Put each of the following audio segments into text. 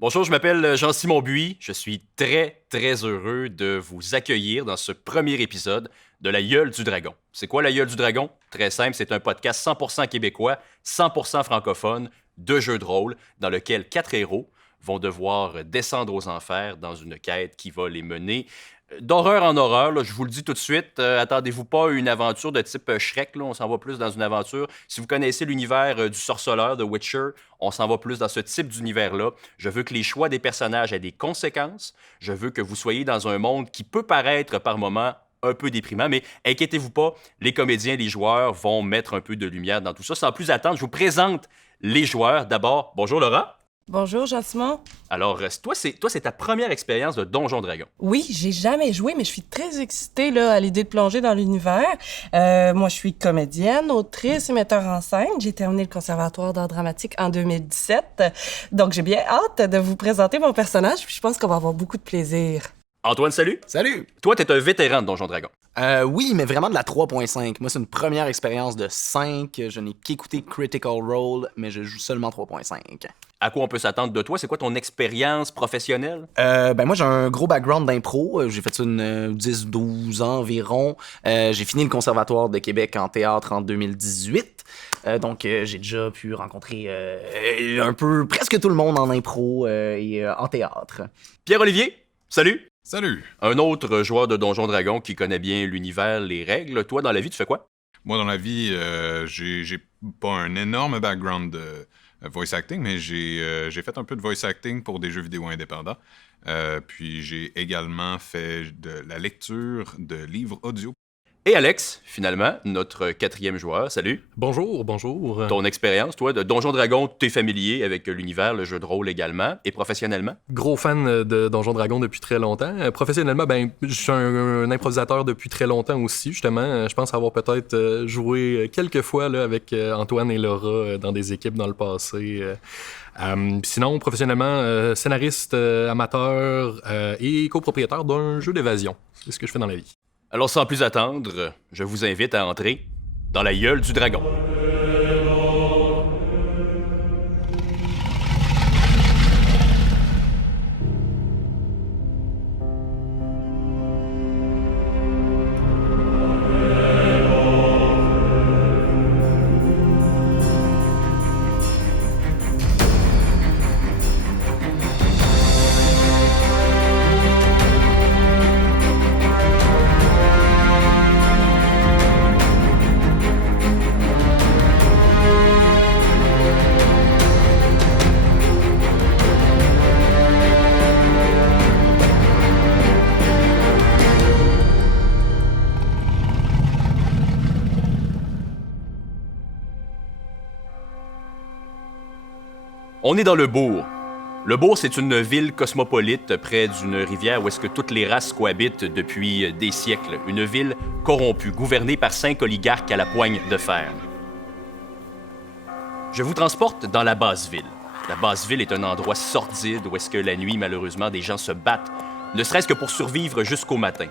Bonjour, je m'appelle Jean-Simon Buis. Je suis très, très heureux de vous accueillir dans ce premier épisode de La Gueule du Dragon. C'est quoi La Gueule du Dragon? Très simple, c'est un podcast 100% québécois, 100% francophone, de jeux de rôle, dans lequel 4 héros vont devoir descendre aux enfers dans une quête qui va les mener d'horreur en horreur. Là, je vous le dis tout de suite, attendez-vous pas à une aventure de type Shrek, là, on s'en va plus dans une aventure. Si vous connaissez l'univers du sorceleur, de Witcher, on s'en va plus dans ce type d'univers-là. Je veux que les choix des personnages aient des conséquences. Je veux que vous soyez dans un monde qui peut paraître par moments un peu déprimant, mais inquiétez-vous pas, les comédiens, les joueurs vont mettre un peu de lumière dans tout ça. Sans plus attendre, je vous présente les joueurs. D'abord, bonjour Laura. Bonjour, Jean-Simon. Alors, toi, c'est ta première expérience de Donjon Dragon. Oui, j'ai jamais joué, mais je suis très excitée là, à l'idée de plonger dans l'univers. Moi, je suis comédienne, autrice et metteur en scène. J'ai terminé le Conservatoire d'art dramatique en 2017. Donc, j'ai bien hâte de vous présenter mon personnage, puis je pense qu'on va avoir beaucoup de plaisir. Antoine, salut. Salut! Toi, t'es un vétéran de Donjon Dragon. Oui, mais vraiment de la 3.5. Moi, c'est une première expérience de 5. Je n'ai qu'écouté Critical Role, mais je joue seulement 3.5. À quoi on peut s'attendre de toi? C'est quoi ton expérience professionnelle? Moi, j'ai un gros background d'impro. J'ai fait ça une 10-12 ans environ. J'ai fini le Conservatoire de Québec en théâtre en 2018. Donc, j'ai déjà pu rencontrer un peu presque tout le monde en impro et en théâtre. Pierre-Olivier, salut. Salut! Un autre joueur de Donjon Dragon qui connaît bien l'univers, les règles. Toi, dans la vie, tu fais quoi? Moi, dans la vie, j'ai pas un énorme background de voice acting, mais j'ai fait un peu de voice acting pour des jeux vidéo indépendants. Puis j'ai également fait de la lecture de livres audio. Et Alex, finalement, notre quatrième joueur. Salut. Bonjour, bonjour. Ton expérience, toi, de Donjon Dragon, t'es familier avec l'univers, le jeu de rôle également, et professionnellement? Gros fan de Donjon Dragon depuis très longtemps. Professionnellement, je suis un improvisateur depuis très longtemps aussi, justement. Je pense avoir peut-être joué quelques fois là, avec Antoine et Laura dans des équipes dans le passé. Sinon, professionnellement, scénariste amateur et copropriétaire d'un jeu d'évasion. C'est ce que je fais dans la vie. Alors, sans plus attendre, je vous invite à entrer dans la gueule du dragon. On est dans le bourg. Le bourg, c'est une ville cosmopolite près d'une rivière où est-ce que toutes les races cohabitent depuis des siècles. Une ville corrompue, gouvernée par 5 oligarques à la poigne de fer. Je vous transporte dans la basse-ville. La basse-ville est un endroit sordide où est-ce que la nuit, malheureusement, des gens se battent, ne serait-ce que pour survivre jusqu'au matin.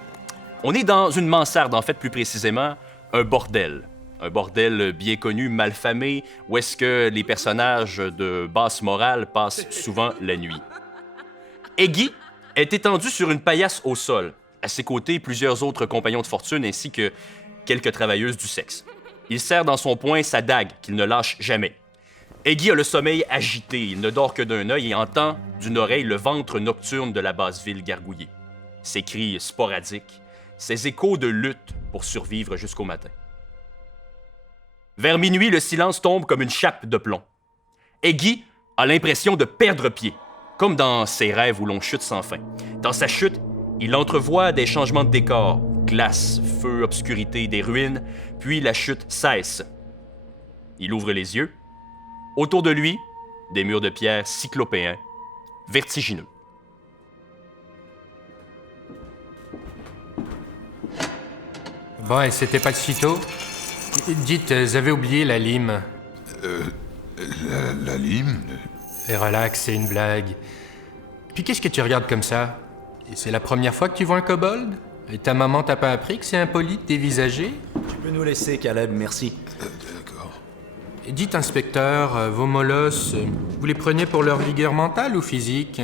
On est dans une mansarde, en fait, plus précisément, un bordel. Un bordel bien connu, malfamé, où est-ce que les personnages de basse morale passent souvent la nuit. Eggy est étendu sur une paillasse au sol. À ses côtés, plusieurs autres compagnons de fortune ainsi que quelques travailleuses du sexe. Il serre dans son poing sa dague, qu'il ne lâche jamais. Eggy a le sommeil agité, il ne dort que d'un œil et entend d'une oreille le ventre nocturne de la basse ville gargouiller. Ses cris sporadiques, ses échos de lutte pour survivre jusqu'au matin. Vers minuit, le silence tombe comme une chape de plomb. Eggy a l'impression de perdre pied, comme dans ses rêves où l'on chute sans fin. Dans sa chute, il entrevoit des changements de décor, glace, feu, obscurité, des ruines, puis la chute cesse. Il ouvre les yeux. Autour de lui, des murs de pierre cyclopéens, vertigineux. Bon, et c'était pas de sitôt? Dites, vous avez oublié la lime. La lime? Et relax, c'est une blague. Puis qu'est-ce que tu regardes comme ça? Et c'est la première fois que tu vois un kobold? Et ta maman t'a pas appris que c'est impoli de dévisager? Tu peux nous laisser, Caleb, merci. D'accord. Dites, inspecteur, vos molosses, vous les prenez pour leur vigueur mentale ou physique?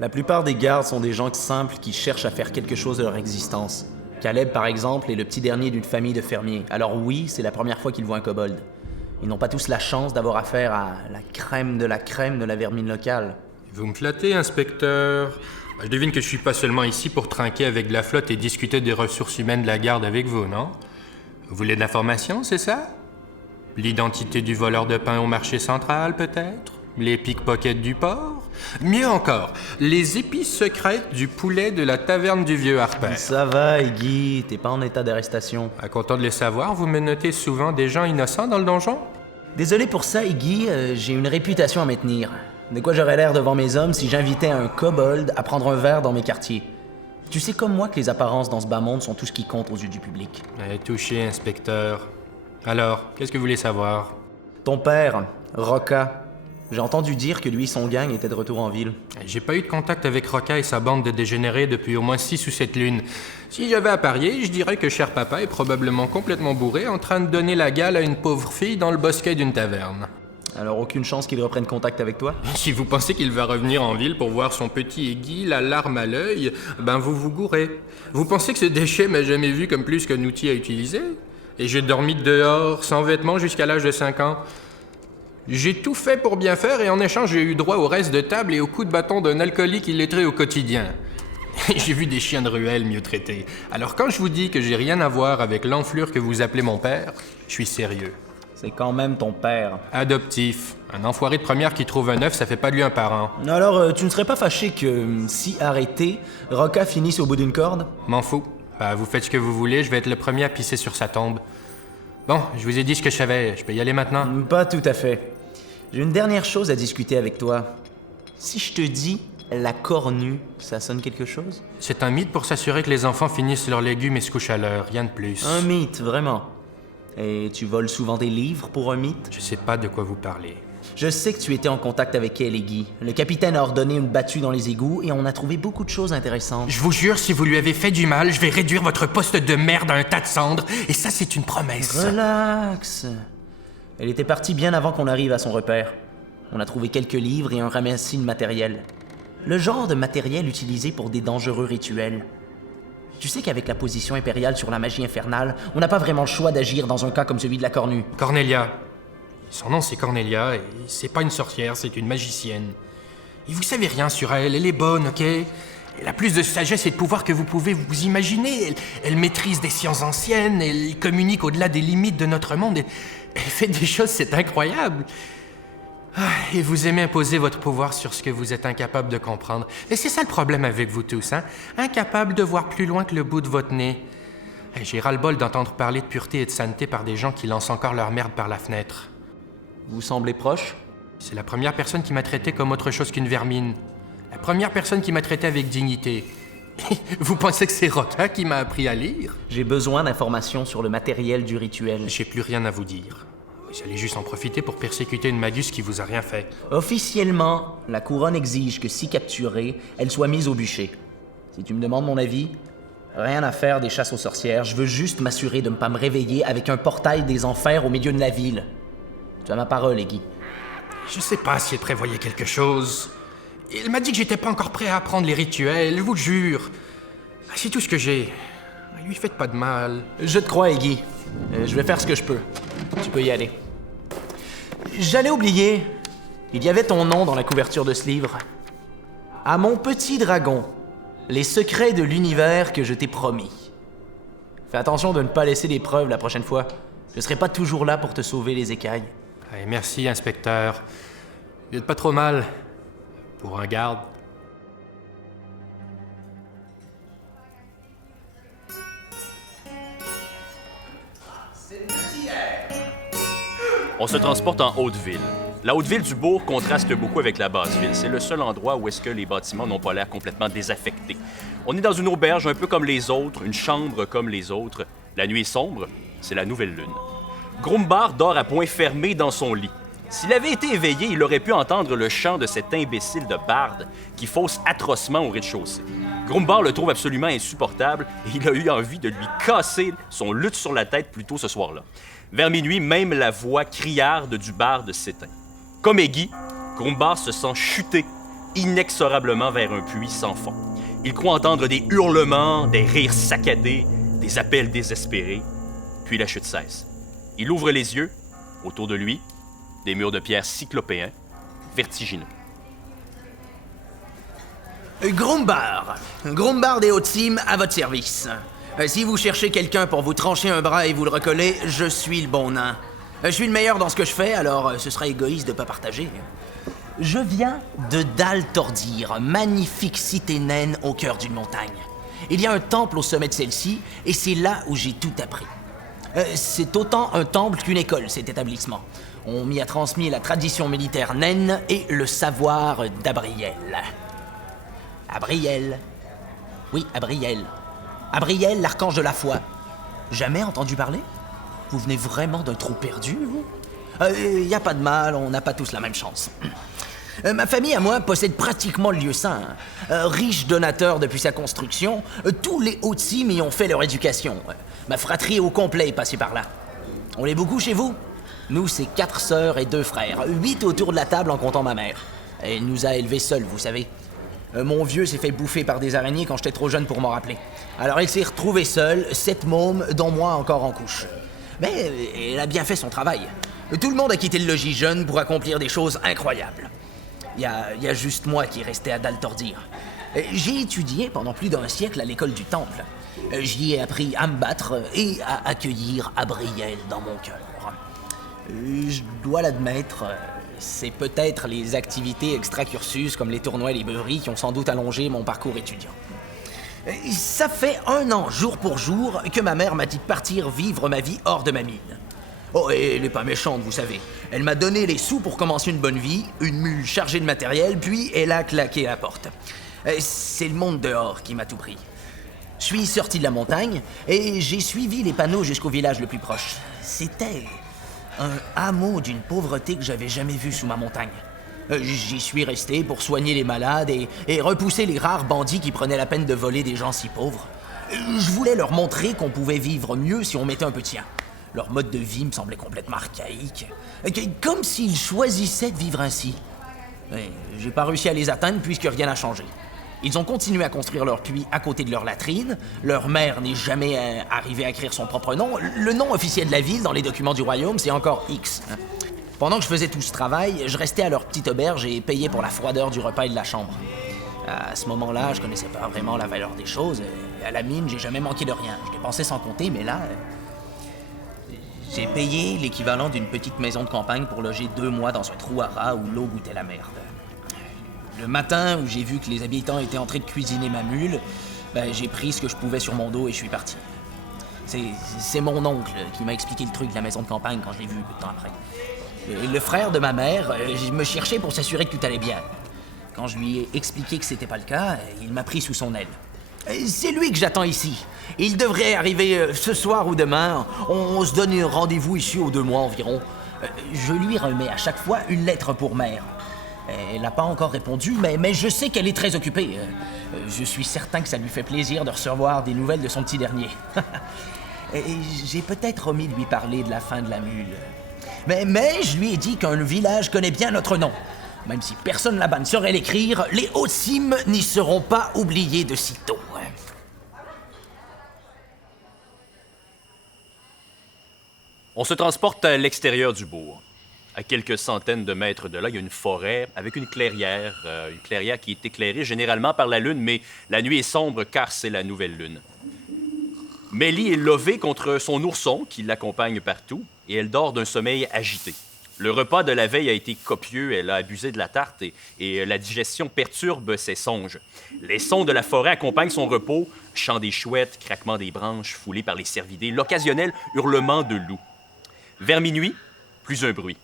La plupart des gardes sont des gens simples qui cherchent à faire quelque chose de leur existence. Caleb, par exemple, est le petit dernier d'une famille de fermiers. Alors oui, c'est la première fois qu'il voit un kobold. Ils n'ont pas tous la chance d'avoir affaire à la crème de la vermine locale. Vous me flattez, inspecteur. Je devine que je suis pas seulement ici pour trinquer avec la flotte et discuter des ressources humaines de la garde avec vous, non? Vous voulez de l'information, c'est ça? L'identité du voleur de pain au marché central, peut-être? Les pickpockets du port? Mieux encore, les épices secrètes du poulet de la taverne du vieux Harper. Ça va, Iggy, t'es pas en état d'arrestation. Content de le savoir, vous me notez souvent des gens innocents dans le donjon? Désolé pour ça, Iggy, j'ai une réputation à maintenir. De quoi j'aurais l'air devant mes hommes si j'invitais un kobold à prendre un verre dans mes quartiers. Tu sais comme moi que les apparences dans ce bas monde sont tout ce qui compte aux yeux du public. Touché, inspecteur. Alors, qu'est-ce que vous voulez savoir? Ton père, Roca, j'ai entendu dire que lui et son gang étaient de retour en ville. J'ai pas eu de contact avec Roca et sa bande de dégénérés depuis au moins 6 ou 7 lunes. Si j'avais à parier, je dirais que cher papa est probablement complètement bourré en train de donner la gale à une pauvre fille dans le bosquet d'une taverne. Alors aucune chance qu'il reprenne contact avec toi? Si vous pensez qu'il va revenir en ville pour voir son petit Iggy, la larme à l'œil, ben vous vous gourrez. Vous pensez que ce déchet m'a jamais vu comme plus qu'un outil à utiliser? Et j'ai dormi dehors, sans vêtements, jusqu'à l'âge de 5 ans. J'ai tout fait pour bien faire et en échange, j'ai eu droit au reste de table et au coup de bâton d'un alcoolique illettré au quotidien. J'ai vu des chiens de ruelle mieux traités. Alors quand je vous dis que j'ai rien à voir avec l'enflure que vous appelez mon père, je suis sérieux. C'est quand même ton père. Adoptif. Un enfoiré de première qui trouve un œuf, ça fait pas de lui un parent. Alors, tu ne serais pas fâché que, si arrêté, Roca finisse au bout d'une corde? M'en fous. Vous faites ce que vous voulez, je vais être le premier à pisser sur sa tombe. Bon, je vous ai dit ce que je savais, je peux y aller maintenant? Pas tout à fait. J'ai une dernière chose à discuter avec toi. Si je te dis la cornue, ça sonne quelque chose? C'est un mythe pour s'assurer que les enfants finissent leurs légumes et se couchent à l'heure, rien de plus. Un mythe, vraiment. Et tu voles souvent des livres pour un mythe? Je sais pas de quoi vous parlez. Je sais que tu étais en contact avec elle et Guy. Le capitaine a ordonné une battue dans les égouts et on a trouvé beaucoup de choses intéressantes. Je vous jure, si vous lui avez fait du mal, je vais réduire votre poste de merde à un tas de cendres. Et ça, c'est une promesse. Relax. Elle était partie bien avant qu'on arrive à son repère. On a trouvé quelques livres et un ramassis de matériel. Le genre de matériel utilisé pour des dangereux rituels. Tu sais qu'avec la position impériale sur la magie infernale, on n'a pas vraiment le choix d'agir dans un cas comme celui de la cornue. Cornelia. Son nom, c'est Cornelia, et c'est pas une sorcière, c'est une magicienne. Et vous savez rien sur elle, elle est bonne, ok? Elle a plus de sagesse et de pouvoir que vous pouvez vous imaginer. Elle maîtrise des sciences anciennes, elle communique au-delà des limites de notre monde, elle fait des choses, c'est incroyable. Et vous aimez imposer votre pouvoir sur ce que vous êtes incapable de comprendre. Et c'est ça le problème avec vous tous, hein? Incapable de voir plus loin que le bout de votre nez. J'ai ras-le-bol d'entendre parler de pureté et de sainteté par des gens qui lancent encore leur merde par la fenêtre. Vous semblez proche? C'est la première personne qui m'a traité comme autre chose qu'une vermine. La première personne qui m'a traité avec dignité. Vous pensez que c'est Roca qui m'a appris à lire? J'ai besoin d'informations sur le matériel du rituel. J'ai plus rien à vous dire. J'allais juste en profiter pour persécuter une magus qui vous a rien fait. Officiellement, la couronne exige que si capturée, elle soit mise au bûcher. Si tu me demandes mon avis, rien à faire des chasses aux sorcières. Je veux juste m'assurer de ne pas me réveiller avec un portail des enfers au milieu de la ville. Tu as ma parole, Iggy. Je sais pas si elle prévoyait quelque chose. Il m'a dit que j'étais pas encore prêt à apprendre les rituels, je vous le jure. C'est tout ce que j'ai. Lui faites pas de mal. Je te crois, Iggy. Je vais faire ce que je peux. Tu peux y aller. J'allais oublier. Il y avait ton nom dans la couverture de ce livre. À mon petit dragon, les secrets de l'univers que je t'ai promis. Fais attention de ne pas laisser des preuves la prochaine fois. Je serai pas toujours là pour te sauver les écailles. Merci, inspecteur. Vous êtes pas trop mal. Pour un garde. On se transporte en Haute-Ville. La Haute-Ville du bourg contraste beaucoup avec la Basse-Ville. C'est le seul endroit où est-ce que les bâtiments n'ont pas l'air complètement désaffectés. On est dans une auberge un peu comme les autres, une chambre comme les autres. La nuit est sombre, c'est la nouvelle lune. Grumbar dort à point fermé dans son lit. S'il avait été éveillé, il aurait pu entendre le chant de cet imbécile de barde qui fausse atrocement au rez-de-chaussée. Grumbar le trouve absolument insupportable et il a eu envie de lui casser son luth sur la tête plus tôt ce soir-là. Vers minuit, même la voix criarde du barde s'éteint. Comme Eggy, Grumbar se sent chuter inexorablement vers un puits sans fond. Il croit entendre des hurlements, des rires saccadés, des appels désespérés. Puis la chute cesse. Il ouvre les yeux. Autour de lui, des murs de pierre cyclopéens, vertigineux. Grumbar des Hautes-Cimes à votre service. Si vous cherchez quelqu'un pour vous trancher un bras et vous le recoller, je suis le bon nain. Je suis le meilleur dans ce que je fais, alors ce serait égoïste de pas partager. Je viens de Dal Tordir, magnifique cité naine au cœur d'une montagne. Il y a un temple au sommet de celle-ci, et c'est là où j'ai tout appris. C'est autant un temple qu'une école, cet établissement. On m'y a transmis la tradition militaire naine et le savoir d'Abriel. Abriel. Oui, Abriel. Abriel, l'archange de la foi. Jamais entendu parler? Vous venez vraiment d'un trou perdu, vous? Y a pas de mal, on n'a pas tous la même chance. Ma famille à moi possède pratiquement le lieu saint. Riche donateur depuis sa construction, tous les Hautes-Cimes y ont fait leur éducation. Ma fratrie au complet est passée par là. On est beaucoup chez vous? Nous, c'est 4 sœurs et 2 frères. 8 autour de la table en comptant ma mère. Elle nous a élevés seuls, vous savez. Mon vieux s'est fait bouffer par des araignées quand j'étais trop jeune pour m'en rappeler. Alors il s'est retrouvé seul, 7 mômes, dont moi encore en couche. Mais elle a bien fait son travail. Tout le monde a quitté le logis jeune pour accomplir des choses incroyables. Il y a juste moi qui est resté à Dal Tordir. J'ai étudié pendant plus d'1 siècle à l'école du Temple. J'y ai appris à me battre et à accueillir Abriel dans mon cœur. Je dois l'admettre, c'est peut-être les activités extra-cursus comme les tournois et les beuveries qui ont sans doute allongé mon parcours étudiant. Ça fait 1 an, jour pour jour, que ma mère m'a dit de partir vivre ma vie hors de ma mine. Oh, et elle est pas méchante, vous savez. Elle m'a donné les sous pour commencer une bonne vie, une mule chargée de matériel, puis elle a claqué la porte. C'est le monde dehors qui m'a tout pris. Je suis sorti de la montagne et j'ai suivi les panneaux jusqu'au village le plus proche. C'était un hameau d'une pauvreté que j'avais jamais vue sous ma montagne. J'y suis resté pour soigner les malades et repousser les rares bandits qui prenaient la peine de voler des gens si pauvres. Je voulais leur montrer qu'on pouvait vivre mieux si on mettait un peu de sien. Leur mode de vie me semblait complètement archaïque. Comme s'ils choisissaient de vivre ainsi. J'ai pas réussi à les atteindre puisque rien n'a changé. Ils ont continué à construire leur puits à côté de leur latrine. Leur mère n'est jamais arrivée à écrire son propre nom. Le nom officiel de la ville dans les documents du royaume, c'est encore X. Pendant que je faisais tout ce travail, je restais à leur petite auberge et payais pour la froideur du repas et de la chambre. À ce moment-là, je connaissais pas vraiment la valeur des choses. À la mine, j'ai jamais manqué de rien. Je dépensais sans compter, mais là... J'ai payé l'équivalent d'une petite maison de campagne pour loger 2 mois dans un trou à rats où l'eau goûtait la merde. Le matin où j'ai vu que les habitants étaient en train de cuisiner ma mule, j'ai pris ce que je pouvais sur mon dos et je suis parti. C'est mon oncle qui m'a expliqué le truc de la maison de campagne quand je l'ai vu peu de temps après. Le frère de ma mère me cherchait pour s'assurer que tout allait bien. Quand je lui ai expliqué que c'était pas le cas, il m'a pris sous son aile. C'est lui que j'attends ici. Il devrait arriver ce soir ou demain. On se donne un rendez-vous ici aux 2 mois environ. Je lui remets à chaque fois une lettre pour mère. Elle n'a pas encore répondu, mais je sais qu'elle est très occupée. Je suis certain que ça lui fait plaisir de recevoir des nouvelles de son petit dernier. J'ai peut-être omis de lui parler de la fin de la mule. Mais je lui ai dit qu'un village connaît bien notre nom. Même si personne là-bas ne saurait l'écrire, les Hautes-Cimes n'y seront pas oubliés de sitôt. On se transporte à l'extérieur du bourg. À quelques centaines de mètres de là, il y a une forêt avec une clairière qui est éclairée généralement par la lune, mais la nuit est sombre car c'est la nouvelle lune. Mélie est levée contre son ourson qui l'accompagne partout et elle dort d'un sommeil agité. Le repas de la veille a été copieux, elle a abusé de la tarte et la digestion perturbe ses songes. Les sons de la forêt accompagnent son repos, chant des chouettes, craquement des branches foulées par les cervidés, l'occasionnel hurlement de loups. Vers minuit, plus un bruit.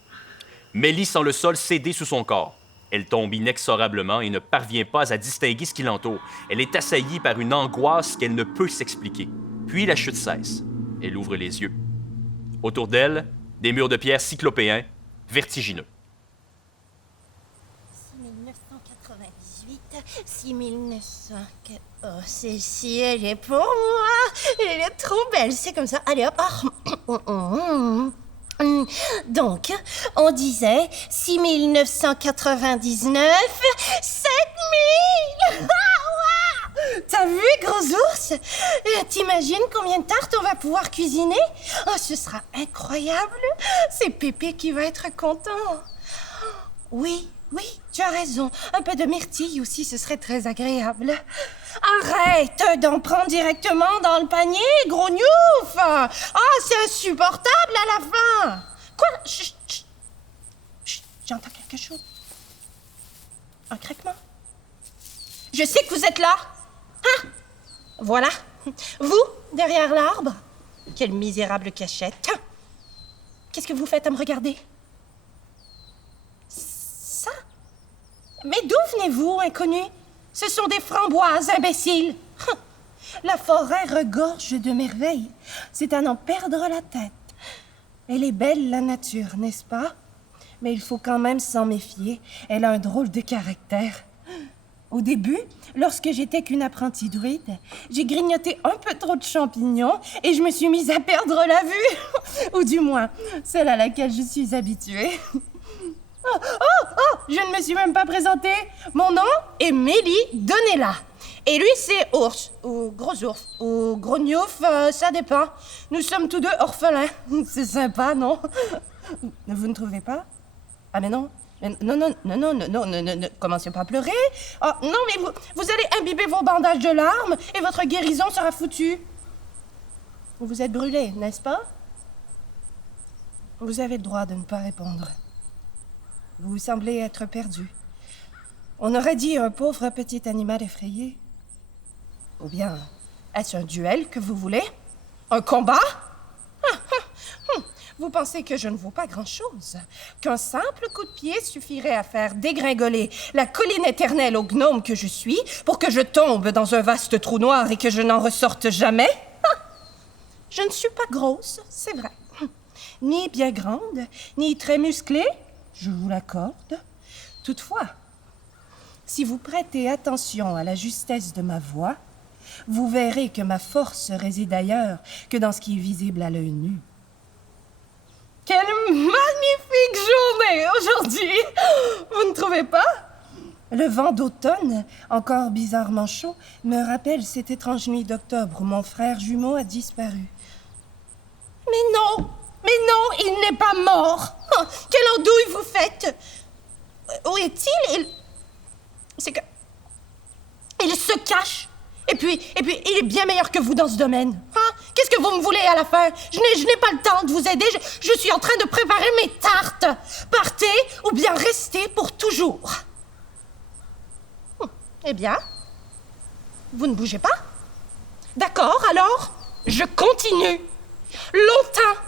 Mélie sent le sol céder sous son corps. Elle tombe inexorablement et ne parvient pas à distinguer ce qui l'entoure. Elle est assaillie par une angoisse qu'elle ne peut s'expliquer. Puis la chute cesse. Elle ouvre les yeux. Autour d'elle, des murs de pierre cyclopéens, vertigineux. 1998, 6900. Oh, celle-ci, elle est pour moi. Elle est trop belle. C'est comme ça. Allez, hop. Donc, on disait 6999, 7000. T'as vu, gros ours? T'imagines combien de tartes on va pouvoir cuisiner? Oh, ce sera incroyable. C'est Pépé qui va être content. Oui, tu as raison. Un peu de myrtille aussi, ce serait très agréable. Arrête d'en prendre directement dans le panier, gros gnouf! Ah, c'est insupportable à la fin! Quoi? Chut, j'entends quelque chose. Un craquement. Je sais que vous êtes là. Ah! Voilà. Vous, derrière l'arbre. Quelle misérable cachette. Qu'est-ce que vous faites à me regarder? Ça? Mais d'où venez-vous, inconnu? Ce sont des framboises, imbéciles. La forêt regorge de merveilles. C'est à n'en perdre la tête. Elle est belle, la nature, n'est-ce pas? Mais il faut quand même s'en méfier. Elle a un drôle de caractère. Au début, lorsque j'étais qu'une apprentie druide, j'ai grignoté un peu trop de champignons et je me suis mise à perdre la vue. Ou du moins, celle à laquelle je suis habituée. Oh, je ne me suis même pas présentée. Mon nom est Mélie Donnella. Et lui, c'est Ours, ou Gros Ours, ou Gros Gnouf, ça dépend. Nous sommes tous deux orphelins. C'est sympa, non? Vous ne trouvez pas? Ah, mais non. Non, commencez pas à pleurer. Oh, non, mais vous allez imbiber vos bandages de larmes et votre guérison sera foutue. Vous êtes brûlé, n'est-ce pas? Vous avez le droit de ne pas répondre. Vous semblez être perdu. On aurait dit un pauvre petit animal effrayé. Ou bien, est-ce un duel que vous voulez? Un combat? Vous pensez que je ne vaux pas grand-chose? Qu'un simple coup de pied suffirait à faire dégringoler la colline éternelle au gnome que je suis pour que je tombe dans un vaste trou noir et que je n'en ressorte jamais? Je ne suis pas grosse, c'est vrai. Ni bien grande, ni très musclée, je vous l'accorde. Toutefois, si vous prêtez attention à la justesse de ma voix, vous verrez que ma force réside ailleurs que dans ce qui est visible à l'œil nu. Quelle magnifique journée aujourd'hui! Vous ne trouvez pas? Le vent d'automne, encore bizarrement chaud, me rappelle cette étrange nuit d'octobre où mon frère jumeau a disparu. Mais non, il n'est pas mort! Oh, quelle andouille vous faites! Où est-il? C'est que... Il se cache! Et puis, il est bien meilleur que vous dans ce domaine. Hein? Qu'est-ce que vous me voulez à la fin? Je n'ai pas le temps de vous aider. Je suis en train de préparer mes tartes. Partez ou bien restez pour toujours. Eh bien, vous ne bougez pas? D'accord, alors, je continue. Longtemps,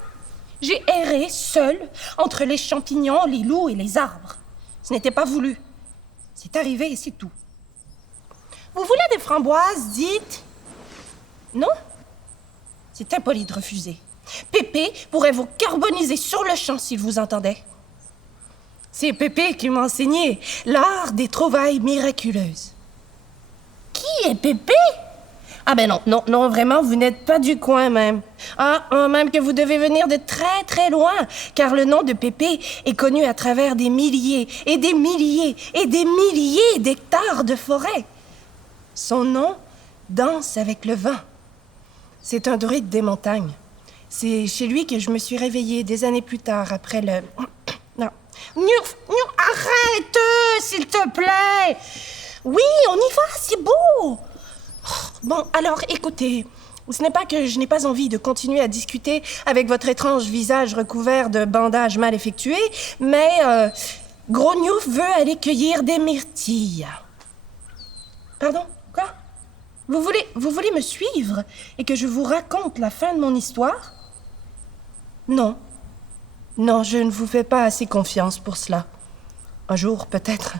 j'ai erré seul entre les champignons, les loups et les arbres. Ce n'était pas voulu. C'est arrivé et c'est tout. Vous voulez des framboises, dites? Non? C'est impoli de refuser. Pépé pourrait vous carboniser sur le champ s'il vous entendait. C'est Pépé qui m'a enseigné l'art des trouvailles miraculeuses. Qui est Pépé? Ah ben non, vraiment, vous n'êtes pas du coin même. Même que vous devez venir de très très loin, car le nom de Pépé est connu à travers des milliers et des milliers et des milliers d'hectares de forêt. Son nom danse avec le vent. C'est un druide des montagnes. C'est chez lui que je me suis réveillée des années plus tard, après le... Non. Arrête, s'il te plaît! Oui, on y va, c'est beau! Bon, alors, écoutez, ce n'est pas que je n'ai pas envie de continuer à discuter avec votre étrange visage recouvert de bandages mal effectués, mais Gros Gnouf veut aller cueillir des myrtilles. Pardon? Quoi? Vous voulez me suivre et que je vous raconte la fin de mon histoire? Non, je ne vous fais pas assez confiance pour cela. Un jour, peut-être.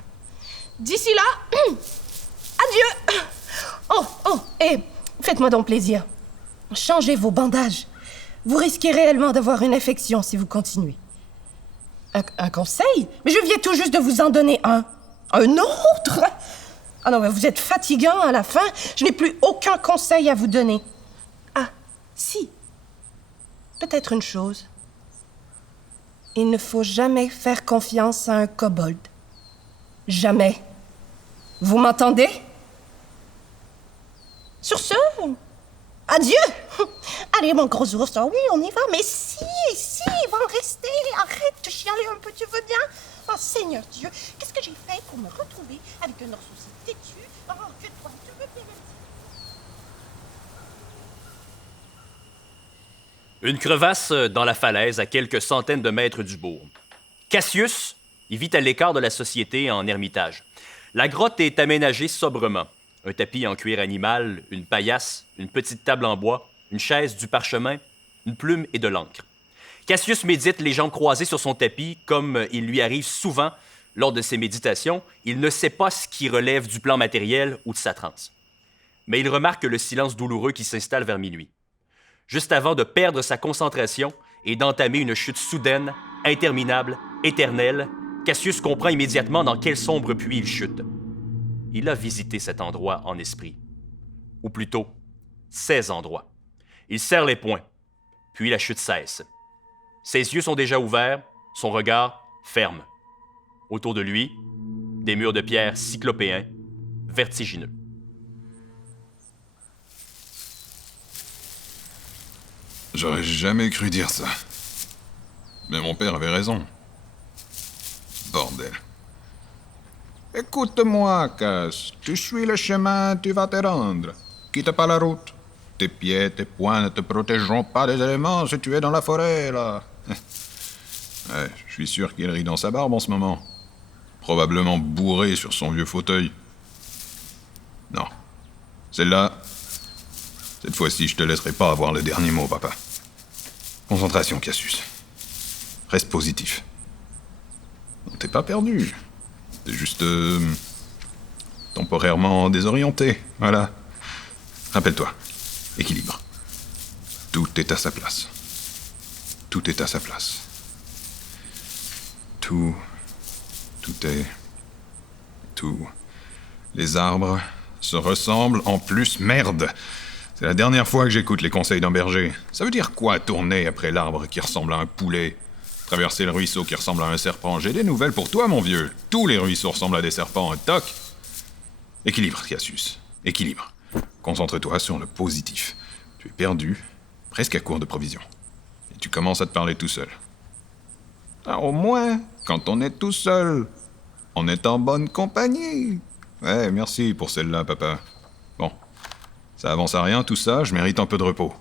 D'ici là, adieu! Et faites-moi donc plaisir. Changez vos bandages. Vous risquez réellement d'avoir une infection si vous continuez. Un conseil? Mais je viens tout juste de vous en donner un. Un autre? Ah non, mais vous êtes fatigant à la fin. Je n'ai plus aucun conseil à vous donner. Ah, si. Peut-être une chose. Il ne faut jamais faire confiance à un kobold. Jamais. Vous m'entendez? Sur ce, adieu! Allez, mon gros ours, oui, on y va. Mais si, ils vont rester. Arrête de chialer un peu, tu veux bien? Oh, Seigneur Dieu, qu'est-ce que j'ai fait pour me retrouver avec un ours aussi têtu? Oh, que toi, tu veux bien. Une crevasse dans la falaise à quelques centaines de mètres du bourg. Cassius, il vit à l'écart de la société en ermitage. La grotte est aménagée sobrement. Un tapis en cuir animal, une paillasse, une petite table en bois, une chaise, du parchemin, une plume et de l'encre. Cassius médite les jambes croisées sur son tapis, comme il lui arrive souvent lors de ses méditations. Il ne sait pas ce qui relève du plan matériel ou de sa transe. Mais il remarque le silence douloureux qui s'installe vers minuit. Juste avant de perdre sa concentration et d'entamer une chute soudaine, interminable, éternelle, Cassius comprend immédiatement dans quel sombre puits il chute. Il a visité cet endroit en esprit. Ou plutôt, ces endroits. Il serre les poings, puis la chute cesse. Ses yeux sont déjà ouverts, son regard ferme. Autour de lui, des murs de pierre cyclopéens, vertigineux. J'aurais jamais cru dire ça. Mais mon père avait raison. Bordel. Écoute-moi, Cass. Tu suis le chemin, tu vas te rendre. Quitte pas la route. Tes pieds, tes poings ne te protégeront pas des éléments si tu es dans la forêt, là. Ouais, je suis sûr qu'il rit dans sa barbe en ce moment. Probablement bourré sur son vieux fauteuil. Non. Celle-là... Cette fois-ci, je te laisserai pas avoir le dernier mot, papa. Concentration, Cassius. Reste positif. Non, t'es pas perdu. T'es juste... temporairement désorienté, voilà. Rappelle-toi, équilibre. Tout est à sa place. Tout est à sa place. Tout est... Tout... Les arbres se ressemblent en plus, merde. C'est la dernière fois que j'écoute les conseils d'un berger. Ça veut dire quoi, tourner après l'arbre qui ressemble à un poulet? Traverser le ruisseau qui ressemble à un serpent? J'ai des nouvelles pour toi, mon vieux. Tous les ruisseaux ressemblent à des serpents, toc. Équilibre, Cassius. Équilibre. Concentre-toi sur le positif. Tu es perdu, presque à court de provisions. Et tu commences à te parler tout seul. Ah, au moins, quand on est tout seul, on est en bonne compagnie. Ouais, merci pour celle-là, papa. Bon. Ça avance à rien, tout ça, je mérite un peu de repos.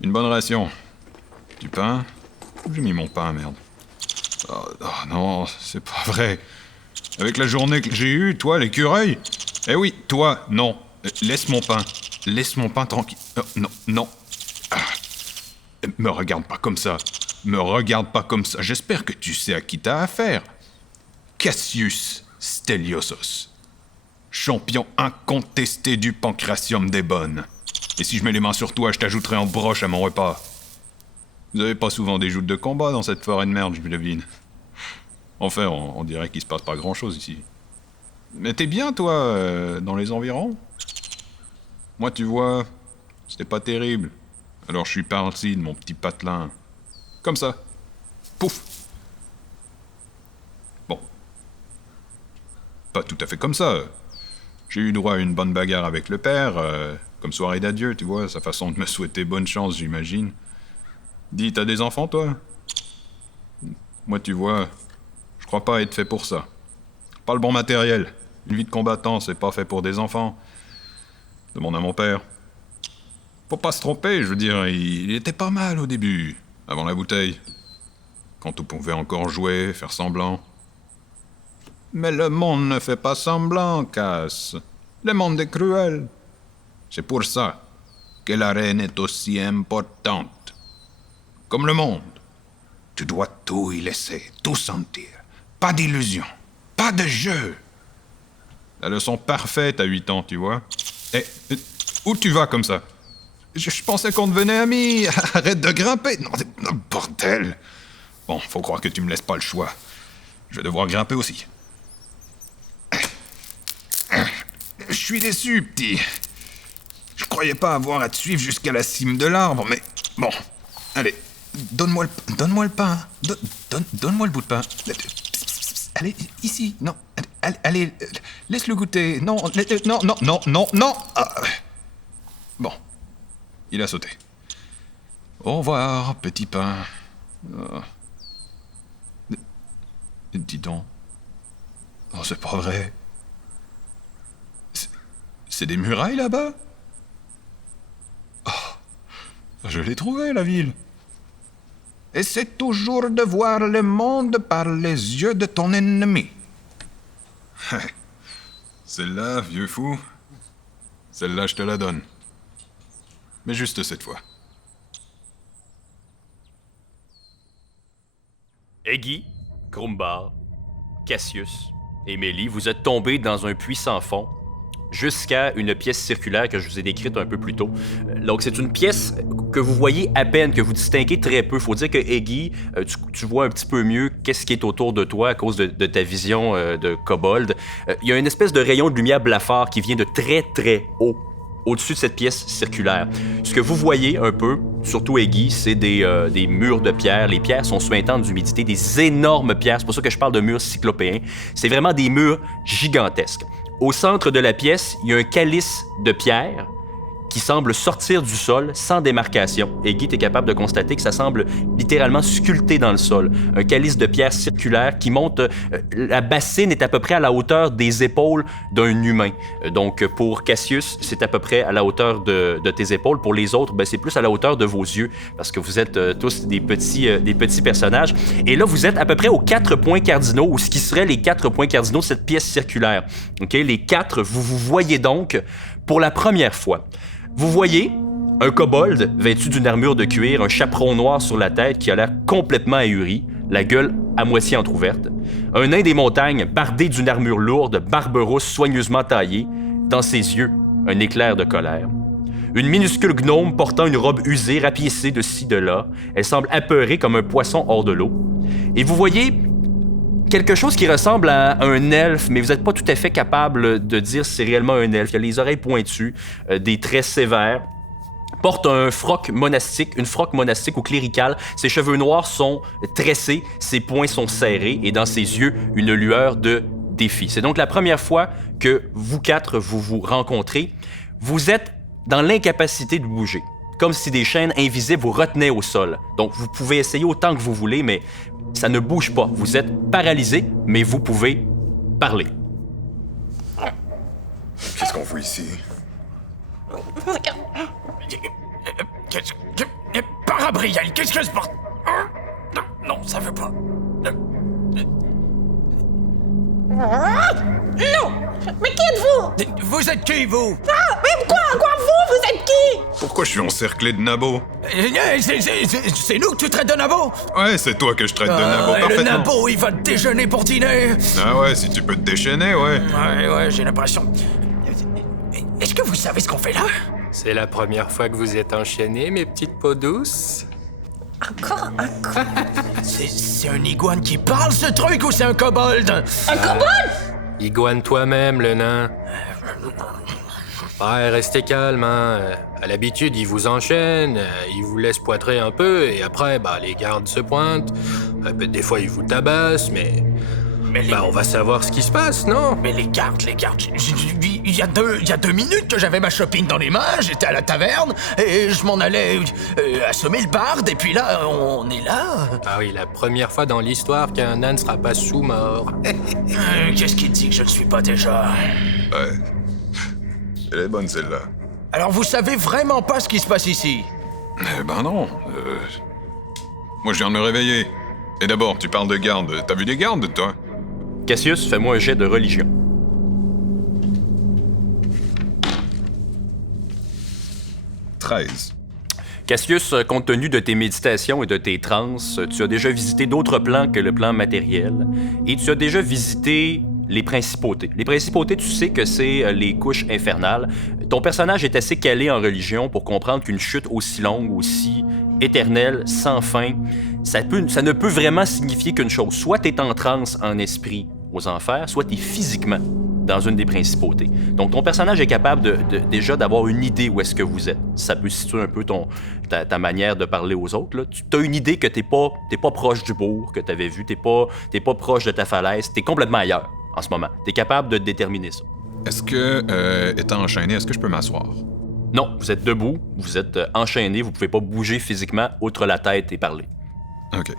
Une bonne ration. Du pain? J'ai mis mon pain, merde. Oh non, c'est pas vrai. Avec la journée que j'ai eue, toi, l'écureuil? Eh oui, toi, non. Laisse mon pain. Laisse mon pain tranquille. Non. Ah. Me regarde pas comme ça. Me regarde pas comme ça. J'espère que tu sais à qui t'as affaire. Cassius Steliosos. Champion incontesté du pancratium des bonnes. Et si je mets les mains sur toi, je t'ajouterai en broche à mon repas. Vous avez pas souvent des joutes de combat dans cette forêt de merde, je devine. Enfin, on dirait qu'il se passe pas grand-chose ici. Mais t'es bien, toi, dans les environs? Moi, tu vois, c'était pas terrible. Alors je suis parti de mon petit patelin. Comme ça. Pouf! Bon. Pas tout à fait comme ça. J'ai eu droit à une bonne bagarre avec le père, comme soirée d'adieu, tu vois, sa façon de me souhaiter bonne chance, j'imagine. Dis, t'as des enfants, toi? Moi, tu vois, je crois pas être fait pour ça. Pas le bon matériel. Une vie de combattant, c'est pas fait pour des enfants. Demande à mon père. Faut pas se tromper, je veux dire, il était pas mal au début, avant la bouteille. Quand on pouvait encore jouer, faire semblant. Mais le monde ne fait pas semblant, Cass. Le monde est cruel. C'est pour ça que la reine est aussi importante. Comme le monde. Tu dois tout y laisser, tout sentir. Pas d'illusion, pas de jeu. La leçon parfaite à 8 ans, tu vois. Eh, où tu vas comme ça? Je pensais qu'on devenait amis. Arrête de grimper. Non, bordel. Bon, faut croire que tu me laisses pas le choix. Je vais devoir grimper aussi. suis déçu, petit. Je croyais pas avoir à te suivre jusqu'à la cime de l'arbre, mais... Bon, allez, donne-moi le pain. Donne-moi le bout de pain. Allez, ici, non. Allez, laisse-le goûter. Non. Ah. Bon, il a sauté. Au revoir, petit pain. Dis donc. Oh, c'est pas vrai. C'est des murailles là-bas? Oh, je l'ai trouvé, la ville. Essaie toujours de voir le monde par les yeux de ton ennemi. Celle-là, vieux fou. Celle-là, je te la donne. Mais juste cette fois. Eggy, Grumbar, Cassius et Mélie, vous êtes tombés dans un puits sans fond jusqu'à une pièce circulaire que je vous ai décrite un peu plus tôt. Donc, c'est une pièce que vous voyez à peine, que vous distinguez très peu. Il faut dire que Eggy, tu vois un petit peu mieux qu'est-ce qui est autour de toi à cause de ta vision de kobold. Il y a une espèce de rayon de lumière blafard qui vient de très, très haut, au-dessus de cette pièce circulaire. Ce que vous voyez un peu, surtout Eggy, c'est des murs de pierre. Les pierres sont suintantes d'humidité, des énormes pierres. C'est pour ça que je parle de murs cyclopéens. C'est vraiment des murs gigantesques. Au centre de la pièce, il y a un calice de pierre qui semble sortir du sol sans démarcation. Eggy, tu es capable de constater que ça semble littéralement sculpté dans le sol. Un calice de pierre circulaire qui monte... la bassine est à peu près à la hauteur des épaules d'un humain. Donc, pour Cassius, c'est à peu près à la hauteur de tes épaules. Pour les autres, c'est plus à la hauteur de vos yeux, parce que vous êtes tous des petits personnages. Et là, vous êtes à peu près aux 4 points cardinaux, ou ce qui serait les 4 points cardinaux de cette pièce circulaire. Okay? Les 4, vous voyez donc pour la première fois. Vous voyez un kobold vêtu d'une armure de cuir, un chaperon noir sur la tête qui a l'air complètement ahuri, la gueule à moitié entrouverte. Un nain des montagnes bardé d'une armure lourde, barbe rousse soigneusement taillée, dans ses yeux, un éclair de colère. Une minuscule gnome portant une robe usée, rapiécée de ci, de là. Elle semble apeurée comme un poisson hors de l'eau. Et vous voyez quelque chose qui ressemble à un elfe, mais vous n'êtes pas tout à fait capable de dire si c'est réellement un elfe. Il a les oreilles pointues, des traits sévères, porte une froc monastique ou cléricale. Ses cheveux noirs sont tressés, ses poings sont serrés et dans ses yeux, une lueur de défi. C'est donc la première fois que vous 4 vous rencontrez. Vous êtes dans l'incapacité de bouger, comme si des chaînes invisibles vous retenaient au sol. Donc, vous pouvez essayer autant que vous voulez, mais ça ne bouge pas. Vous êtes paralysé, mais vous pouvez parler. Qu'est-ce qu'on fout ici? Parabriel, qu'est-ce que je porte? Non, ça veut pas. Non! Mais qui êtes-vous? Vous êtes qui, vous? Ah! Mais quoi vous êtes qui? Pourquoi je suis encerclé de nabots? C'est nous que tu traites de nabo? Ouais, c'est toi que je traite de nabo, Le parfaitement. nabo, il va te déjeuner pour dîner. Ah ouais, si tu peux te déchaîner, ouais. Ouais, j'ai l'impression. Est-ce que vous savez ce qu'on fait là? C'est la première fois que vous êtes enchaînés, mes petites peaux douces? Encore? C'est un iguane qui parle, ce truc, ou c'est un kobold? Un kobold? Iguane toi-même, le nain. Ouais, restez calme, hein. À l'habitude, ils vous enchaînent, ils vous laissent poîtrer un peu, et après, les gardes se pointent. Des fois, ils vous tabassent, mais on va savoir ce qui se passe, non? Mais les gardes, il y a 2 minutes que j'avais ma shopping dans les mains, j'étais à la taverne, et je m'en allais assommer le barde, et puis là, on est là. Ah oui, la première fois dans l'histoire qu'un âne sera pas sous-mort. Qu'est-ce qui dit que je ne suis pas déjà? Ouais. Elle est bonne, celle-là. Alors vous savez vraiment pas ce qui se passe ici? Non. Moi, je viens de me réveiller. Et d'abord, tu parles de garde. T'as vu des gardes, toi? Cassius, fais-moi un jet de religion. 13. Cassius, compte tenu de tes méditations et de tes transes, tu as déjà visité d'autres plans que le plan matériel et tu as déjà visité les principautés. Les principautés, tu sais que c'est les couches infernales. Ton personnage est assez calé en religion pour comprendre qu'une chute aussi longue, aussi éternelle, sans fin, ça ne peut vraiment signifier qu'une chose. Soit tu es en transe en esprit aux enfers, soit tu es physiquement dans une des principautés. Donc, ton personnage est capable déjà d'avoir une idée où est-ce que vous êtes. Ça peut situer un peu ta manière de parler aux autres. Là. Tu as une idée que t'es pas proche du bourg que tu avais vu, t'es pas proche de ta falaise, t'es complètement ailleurs en ce moment. T'es capable de déterminer ça. Est-ce que, étant enchaîné, est-ce que je peux m'asseoir? Non, vous êtes debout, vous êtes enchaîné, vous pouvez pas bouger physiquement outre la tête et parler. OK.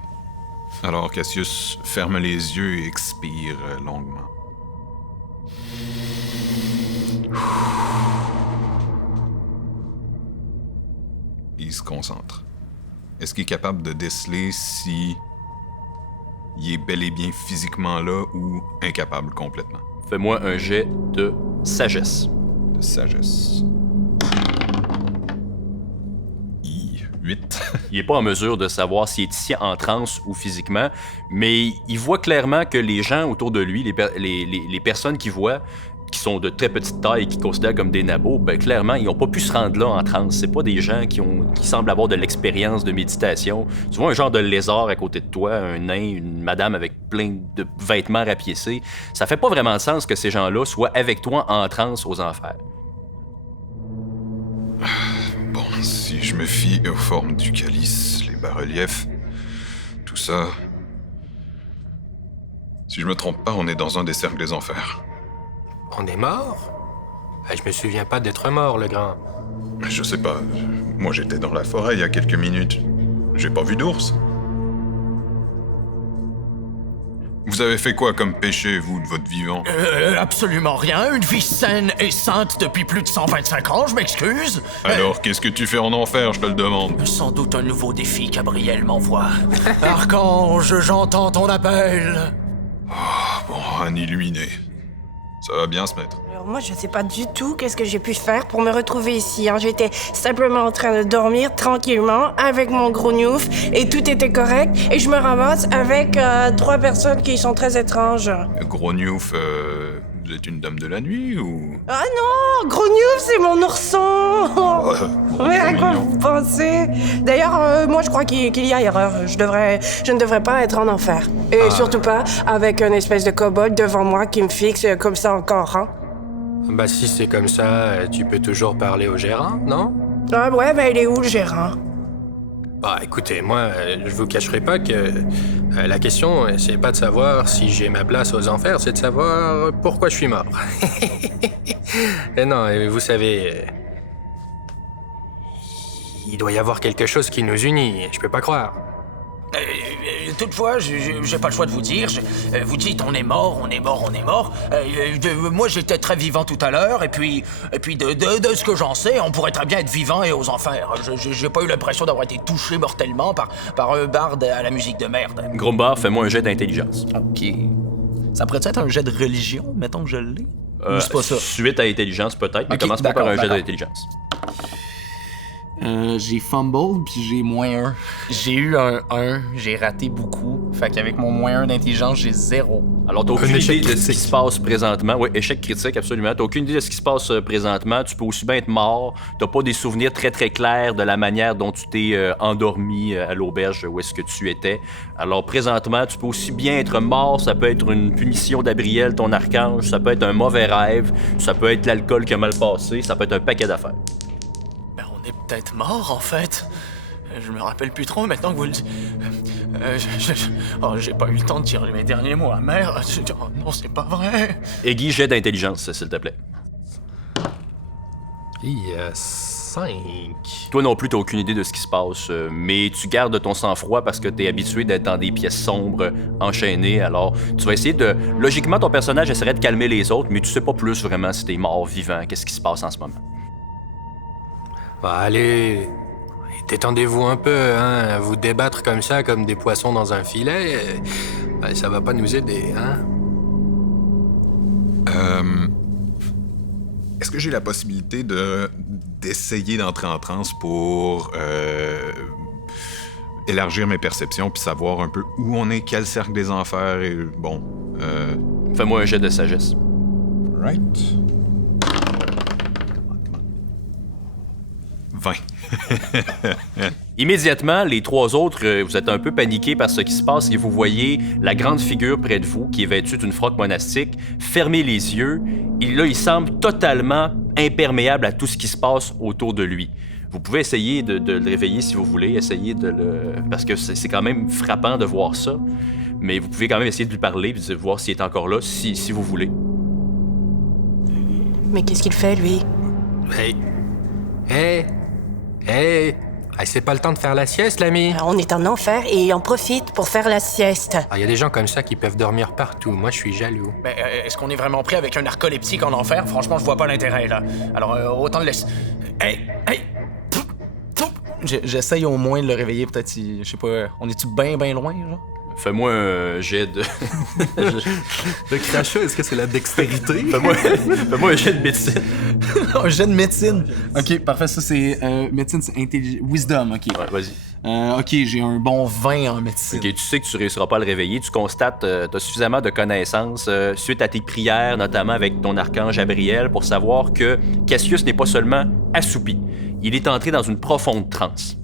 Alors, Cassius ferme les yeux et expire longuement. Il se concentre. Est-ce qu'il est capable de déceler si il est bel et bien physiquement là ou incapable complètement? Fais-moi un jet de sagesse. De sagesse. 8. Il est pas en mesure de savoir s'il est ici en transe ou physiquement, mais il voit clairement que les gens autour de lui, les personnes qu'il voit, qui sont de très petite taille et qui considèrent comme des nabos, ben clairement, ils n'ont pas pu se rendre là en transe. C'est pas des gens qui semblent avoir de l'expérience de méditation. Tu vois un genre de lézard à côté de toi, un nain, une madame avec plein de vêtements rapiécés. Ça fait pas vraiment de sens que ces gens-là soient avec toi en transe aux enfers. Bon, si je me fie aux formes du calice, les bas-reliefs, tout ça... Si je me trompe pas, on est dans un des cercles des enfers. On est mort? Je me souviens pas d'être mort, le grand. Je sais pas. Moi, j'étais dans la forêt il y a quelques minutes. J'ai pas vu d'ours. Vous avez fait quoi comme péché, vous, de votre vivant? Absolument rien. Une vie saine et sainte depuis plus de 125 ans, je m'excuse. Alors, qu'est-ce que tu fais en enfer, je te le demande? Sans doute un nouveau défi qu'Abriel m'envoie. Archange, j'entends ton appel. Bon, un illuminé. Ça va bien se mettre. Alors moi, je sais pas du tout qu'est-ce que j'ai pu faire pour me retrouver ici. Hein. J'étais simplement en train de dormir tranquillement avec mon gros gnouf et tout était correct. Et je me ramasse avec 3 personnes qui sont très étranges. Gros Newf, vous êtes une dame de la nuit ou... Ah non, gros gnouf, c'est mon ourson. Mais à quoi vous pensez? D'ailleurs, moi, je crois qu'il y a erreur. Je ne devrais pas être en enfer. Et surtout pas avec une espèce de kobold devant moi qui me fixe comme ça encore, hein? Bah si c'est comme ça, tu peux toujours parler au gérant, non? Ah ouais, ben il est où le gérant? Bah écoutez, moi, je vous cacherai pas que la question, c'est pas de savoir si j'ai ma place aux enfers, c'est de savoir pourquoi je suis mort. Et non, vous savez... il doit y avoir quelque chose qui nous unit, je peux pas croire. Toutefois, j'ai pas le choix de vous dire. Vous dites on est mort, on est mort, on est mort. Moi, j'étais très vivant tout à l'heure, et puis de ce que j'en sais, on pourrait très bien être vivant et aux enfers. J'ai pas eu l'impression d'avoir été touché mortellement par un barde à la musique de merde. Grumbar, fais-moi un jet d'intelligence. OK. Ça pourrait être un jet de religion, mettons que je l'ai? Ou c'est pas ça? Suite à intelligence, peut-être, mais Ok, commence pas par un jet d'accord. d'intelligence. J'ai fumble, puis j'ai -1. J'ai eu un 1, j'ai raté beaucoup. Fait qu'avec mon -1 d'intelligence, j'ai 0. Alors, t'as aucune idée de ce qui se passe présentement. Oui, échec critique, absolument. T'as aucune idée de ce qui se passe présentement. Tu peux aussi bien être mort. T'as pas des souvenirs très, très clairs de la manière dont tu t'es endormi à l'auberge où est-ce que tu étais. Alors, présentement, tu peux aussi bien être mort. Ça peut être une punition d'Abriel, ton archange. Ça peut être un mauvais rêve. Ça peut être l'alcool qui a mal passé. Ça peut être un paquet d'affaires. On est peut-être mort, en fait. Je me rappelle plus trop maintenant que vous le dites. J'ai pas eu le temps de dire mes derniers mots à mère. Oh non, c'est pas vrai. Aiguille, jet d'intelligence, s'il te plaît. Il y a 5. Toi non plus, t'as aucune idée de ce qui se passe, mais tu gardes ton sang-froid parce que t'es habitué d'être dans des pièces sombres, enchaînées, alors tu vas essayer de... Logiquement, ton personnage essaierait de calmer les autres, mais tu sais pas plus vraiment si t'es mort, vivant, qu'est-ce qui se passe en ce moment. Bah allez, détendez-vous un peu, hein. Vous débattre comme ça, comme des poissons dans un filet, ça va pas nous aider, hein. Est-ce que j'ai la possibilité d'essayer d'entrer en transe pour élargir mes perceptions puis savoir un peu où on est, quel cercle des enfers et bon... Fais-moi un jet de sagesse. Right. 20. Immédiatement, les 3 autres, vous êtes un peu paniqués par ce qui se passe et vous voyez la grande figure près de vous, qui est vêtue d'une froc monastique, fermer les yeux. Et là, il semble totalement imperméable à tout ce qui se passe autour de lui. Vous pouvez essayer de le réveiller si vous voulez, essayer de le... Parce que c'est quand même frappant de voir ça. Mais vous pouvez quand même essayer de lui parler et de voir s'il est encore là, si vous voulez. Mais qu'est-ce qu'il fait, lui? Hey, c'est pas le temps de faire la sieste, l'ami. On est en enfer et il en profite pour faire la sieste. Il y a des gens comme ça qui peuvent dormir partout. Moi, je suis jaloux. Mais est-ce qu'on est vraiment pris avec un narcoleptique en enfer? Franchement, je vois pas l'intérêt, là. Alors, autant le laisser. Hey! J'essaye au moins de le réveiller, peut-être, je sais pas, on est-tu bien loin, genre? Fais-moi un jet de... Le crachat, est-ce que c'est la dextérité? Fais-moi un jet de médecine. Un jet de médecine. Ok, parfait, ça c'est... médecine, c'est Wisdom, ok. Ouais, vas-y. Ok, j'ai un bon 20 en médecine. Ok, tu sais que tu réussiras pas à le réveiller. Tu constates, t'as suffisamment de connaissances suite à tes prières, notamment avec ton archange Abriel, pour savoir que Cassius n'est pas seulement assoupi. Il est entré dans une profonde transe.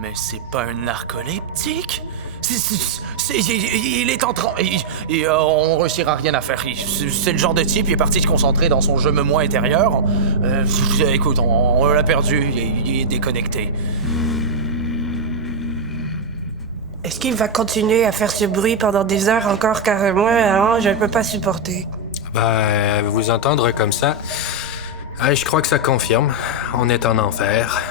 Mais c'est pas un narcoleptique? Il est en train... on réussira rien à faire. C'est le genre de type, il est parti se concentrer dans son je me moi intérieur. Écoute, on l'a perdu, il est déconnecté. Est-ce qu'il va continuer à faire ce bruit pendant des heures encore? Car moi, je ne peux pas supporter. Vous entendre comme ça... je crois que ça confirme. On est en enfer.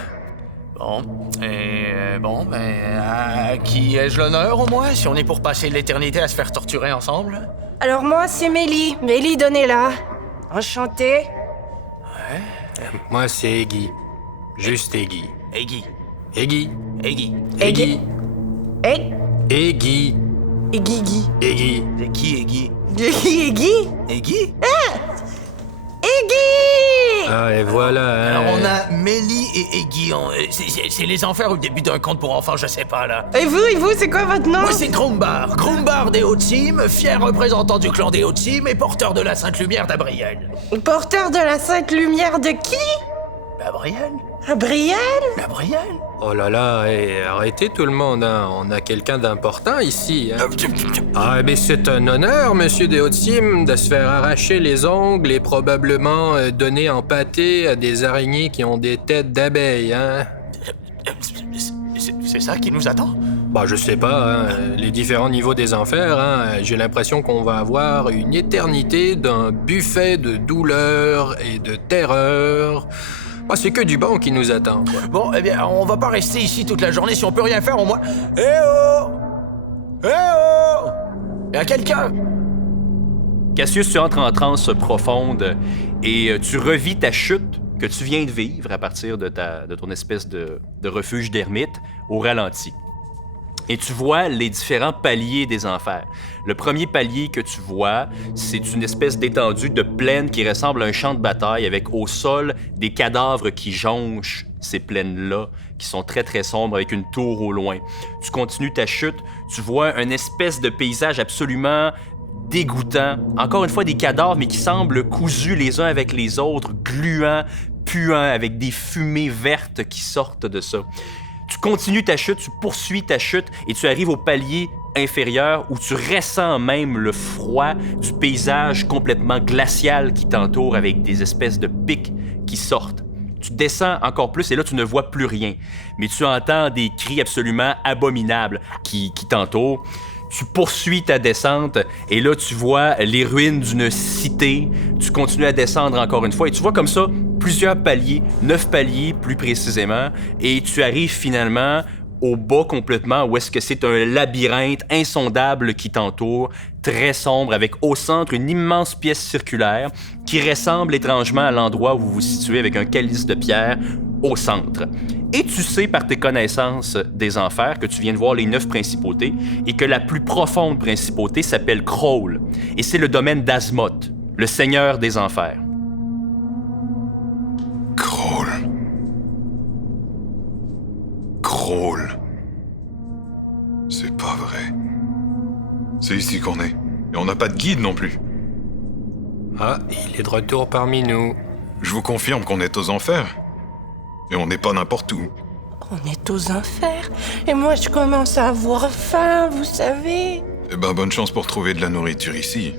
À qui ai-je l'honneur, au moins, si on est pour passer l'éternité à se faire torturer ensemble? Alors moi, c'est Mélie. Mélie Donnella. Enchantée. Moi, c'est Eggy. Juste Eggy. Eggy. Eggy. Eggy. Eggy. Eggy. Eggy. Eggy. C'est qui, Eggy? Eggy. Eggy? Eggy! Et voilà, hein. Alors, on a Mélie et Eggy. C'est les enfers au début d'un conte pour enfants, je sais pas, là. Et vous, c'est quoi votre nom? Moi, c'est Grumbar. Grumbar des Hautes-Cimes, fier représentant du clan des Hautes-Cimes et porteur de la Sainte Lumière d'Abriel. Porteur de la Sainte Lumière de qui? Abriel? Abriel? Oh là là, arrêtez tout le monde, hein. On a quelqu'un d'important ici, hein. Mais c'est un honneur, monsieur des Hautes-Cimes, de se faire arracher les ongles et probablement donner en pâté à des araignées qui ont des têtes d'abeilles, hein. C'est ça qui nous attend? Je sais pas, hein. Les différents niveaux des enfers, hein. J'ai l'impression qu'on va avoir une éternité d'un buffet de douleur et de terreur. C'est que du bon qui nous attend, quoi. Bon, eh bien, on va pas rester ici toute la journée si on peut rien faire, au moins. Eh oh! Y'a quelqu'un? Cassius, tu entres en transe profonde et tu revis ta chute que tu viens de vivre à partir de ton espèce de refuge d'ermite au ralenti. Et tu vois les différents paliers des enfers. Le premier palier que tu vois, c'est une espèce d'étendue de plaine qui ressemble à un champ de bataille avec au sol des cadavres qui jonchent ces plaines-là, qui sont très très sombres avec une tour au loin. Tu continues ta chute, tu vois une espèce de paysage absolument dégoûtant. Encore une fois, des cadavres, mais qui semblent cousus les uns avec les autres, gluants, puants, avec des fumées vertes qui sortent de ça. Tu continues ta chute, tu poursuis ta chute et tu arrives au palier inférieur où tu ressens même le froid du paysage complètement glacial qui t'entoure avec des espèces de pics qui sortent. Tu descends encore plus et là, tu ne vois plus rien. Mais tu entends des cris absolument abominables qui t'entourent. Tu poursuis ta descente et là, tu vois les ruines d'une cité. Tu continues à descendre encore une fois et tu vois comme ça plusieurs paliers, 9 paliers plus précisément, et tu arrives finalement au bas complètement où est-ce que c'est un labyrinthe insondable qui t'entoure, très sombre, avec au centre une immense pièce circulaire qui ressemble étrangement à l'endroit où vous vous situez avec un calice de pierre au centre. Et tu sais par tes connaissances des enfers que tu viens de voir les 9 principautés et que la plus profonde principauté s'appelle Kroll, et c'est le domaine d'Azmoth, le seigneur des enfers. Kroll. C'est pas vrai. C'est ici qu'on est. Et on n'a pas de guide non plus. Il est de retour parmi nous. Je vous confirme qu'on est aux enfers. Et on n'est pas n'importe où. On est aux enfers. Et moi, je commence à avoir faim, vous savez. Eh ben, bonne chance pour trouver de la nourriture ici.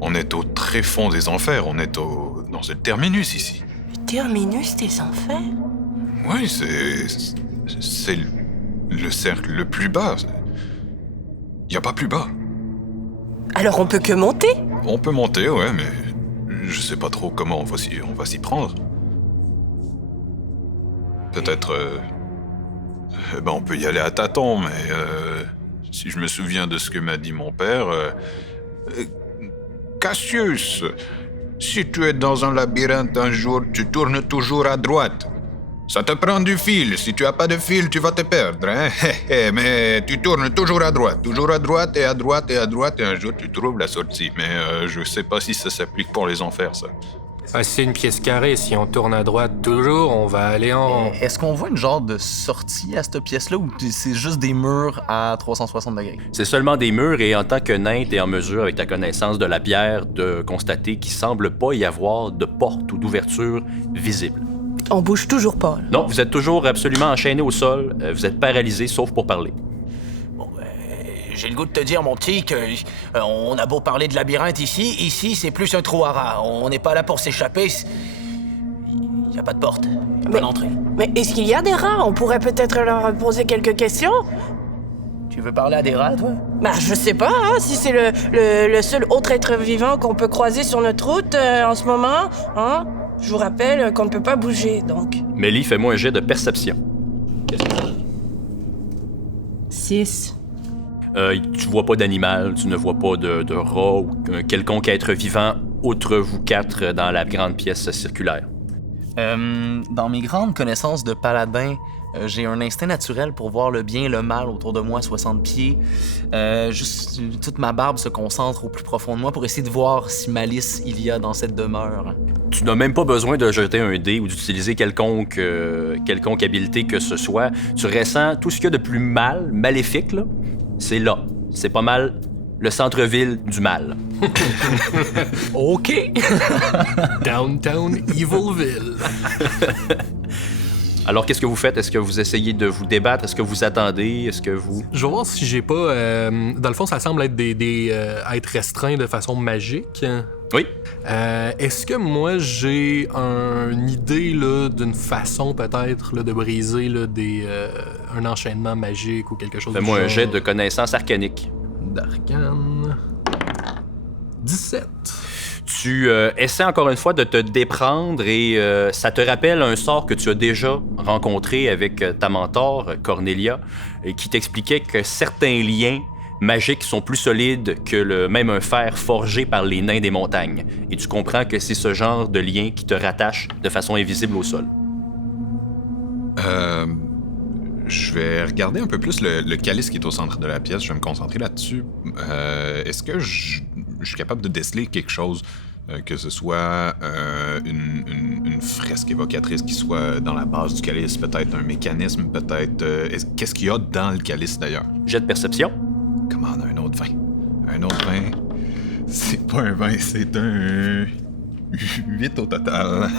On est au très fond des enfers. On est dans le terminus ici. Le terminus des enfers? Oui, c'est le cercle le plus bas. Il n'y a pas plus bas. Alors on peut que monter? On peut monter, ouais, mais je sais pas trop comment on va s'y prendre. Peut-être... on peut y aller à tâtons, mais si je me souviens de ce que m'a dit mon père... Cassius, si tu es dans un labyrinthe un jour, tu tournes toujours à droite. Ça te prend du fil. Si tu as pas de fil, tu vas te perdre, hein? Mais tu tournes toujours à droite et à droite et à droite, et un jour tu trouves la sortie. Mais je sais pas si ça s'applique pour les enfers, ça. C'est une pièce carrée. Si on tourne à droite toujours, on va aller en... Est-ce qu'on voit une genre de sortie à cette pièce-là ou c'est juste des murs à 360 degrés? C'est seulement des murs et en tant que nain, t'es en mesure, avec ta connaissance de la bière, de constater qu'il semble pas y avoir de porte ou d'ouverture visible. On bouge toujours pas, là. Non, vous êtes toujours absolument enchaîné au sol. Vous êtes paralysé, sauf pour parler. J'ai le goût de te dire, mon petit, que on a beau parler de labyrinthe ici c'est plus un trou à rats. On n'est pas là pour s'échapper. Il n'y a pas de porte, il n'y a pas d'entrée. Mais est-ce qu'il y a des rats? On pourrait peut-être leur poser quelques questions? Tu veux parler à des rats, toi? Bah, je sais pas, hein, si c'est le seul autre être vivant qu'on peut croiser sur notre route en ce moment, hein? Je vous rappelle qu'on ne peut pas bouger, donc. Mélie, fais-moi un jet de perception. 6. Tu vois pas d'animal, tu ne vois pas de rat ou un quelconque être vivant outre vous quatre dans la grande pièce circulaire. Dans mes grandes connaissances de paladin, j'ai un instinct naturel pour voir le bien et le mal autour de moi, 60 pieds. Juste, toute ma barbe se concentre au plus profond de moi pour essayer de voir si malice il y a dans cette demeure. Tu n'as même pas besoin de jeter un dé ou d'utiliser quelconque habileté que ce soit. Tu ressens tout ce qu'il y a de plus maléfique, là, c'est là. C'est pas mal le centre-ville du mal. OK! Downtown Evilville. Alors, qu'est-ce que vous faites? Est-ce que vous essayez de vous débattre? Est-ce que vous attendez? Est-ce que vous... Je vais voir si j'ai pas... dans le fond, ça semble être être restreint de façon magique. Oui. Est-ce que moi, j'ai une idée là, d'une façon peut-être là, de briser là, un enchaînement magique ou quelque chose Fais-moi du un genre? jet de connaissance arcanique. D'arcane... 17. Tu essaies encore une fois de te déprendre et ça te rappelle un sort que tu as déjà rencontré avec ta mentor, Cornelia, et qui t'expliquait que certains liens magiques sont plus solides que même un fer forgé par les nains des montagnes. Et tu comprends que c'est ce genre de lien qui te rattache de façon invisible au sol. Je vais regarder un peu plus le calice qui est au centre de la pièce. Je vais me concentrer là-dessus. Est-ce que je suis capable de déceler quelque chose, que ce soit une fresque évocatrice qui soit dans la base du calice, peut-être un mécanisme, peut-être... Qu'est-ce qu'il y a dans le calice, d'ailleurs? Jet de perception. Comment un autre vin? Un autre vin? C'est pas un vin, c'est un... 8 au total.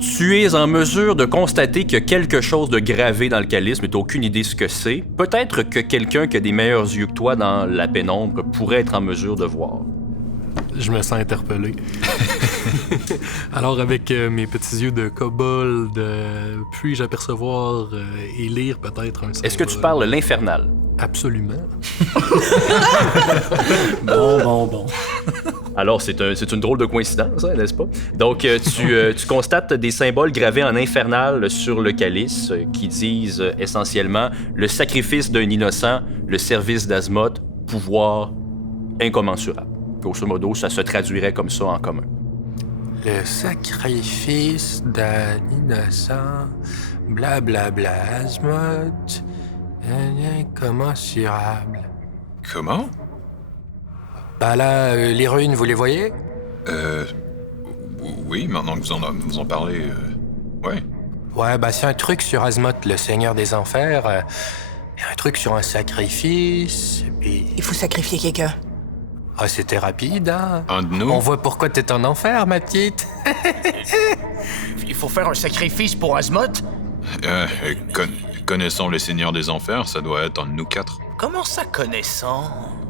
Tu es en mesure de constater qu'il y a quelque chose de gravé dans le calice, mais tu n'as aucune idée ce que c'est. Peut-être que quelqu'un qui a des meilleurs yeux que toi dans la pénombre pourrait être en mesure de voir. Je me sens interpellé. Alors, avec mes petits yeux de kobold, puis-je apercevoir et lire peut-être un symbole? Est-ce que tu parles l'infernal? Absolument. Bon. Alors, c'est une drôle de coïncidence, hein, n'est-ce pas? Donc, tu constates des symboles gravés en infernal sur le calice qui disent essentiellement « Le sacrifice d'un innocent, le service d'Azmoth, pouvoir incommensurable ». Grosso modo, ça se traduirait comme ça en commun. Le sacrifice d'un innocent, blablabla, Azmoth, incommensurable. Comment? Bah là, les runes, vous les voyez? Oui, maintenant que vous en parlez, ouais. Ouais, bah c'est un truc sur Azmoth, le seigneur des enfers. Un truc sur un sacrifice, puis... Il faut sacrifier quelqu'un. Ah, c'était rapide, hein? Un de nous? On voit pourquoi t'es en enfer, ma petite. Il faut faire un sacrifice pour Azemoth? Connaissons les seigneurs des enfers, ça doit être un de nous 4. Comment ça, connaissant?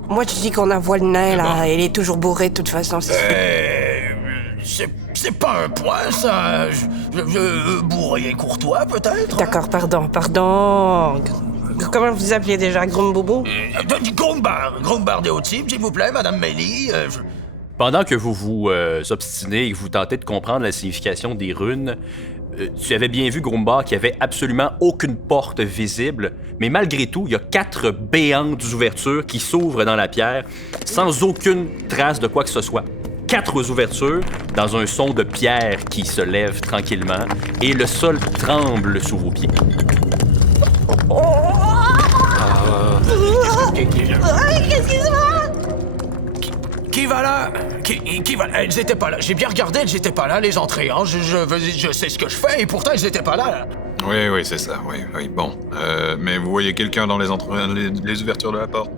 Moi, je dis qu'on envoie le nain, là. Il est toujours bourré, de toute façon. C'est pas un point, ça. Bourré et courtois, peut-être? D'accord, pardon. Comment vous appelez déjà, Grumbobo? Grumbar des Hauts-Types, s'il vous plaît, Madame Melly. Pendant que vous vous obstinez et que vous tentez de comprendre la signification des runes, tu avais bien vu, Grumbar, qu'il n'y avait absolument aucune porte visible, mais malgré tout, il y a 4 béantes ouvertures qui s'ouvrent dans la pierre sans aucune trace de quoi que ce soit. 4 ouvertures dans un son de pierre qui se lève tranquillement et le sol tremble sous vos pieds. Qu'est-ce qui se passe? Qui va là? Qui va là? Elles étaient pas là. J'ai bien regardé, elles étaient pas là, les entrées. Hein. Je sais ce que je fais et pourtant elles étaient pas là. Oui, c'est ça, oui. Bon, mais vous voyez quelqu'un dans les ouvertures de la porte?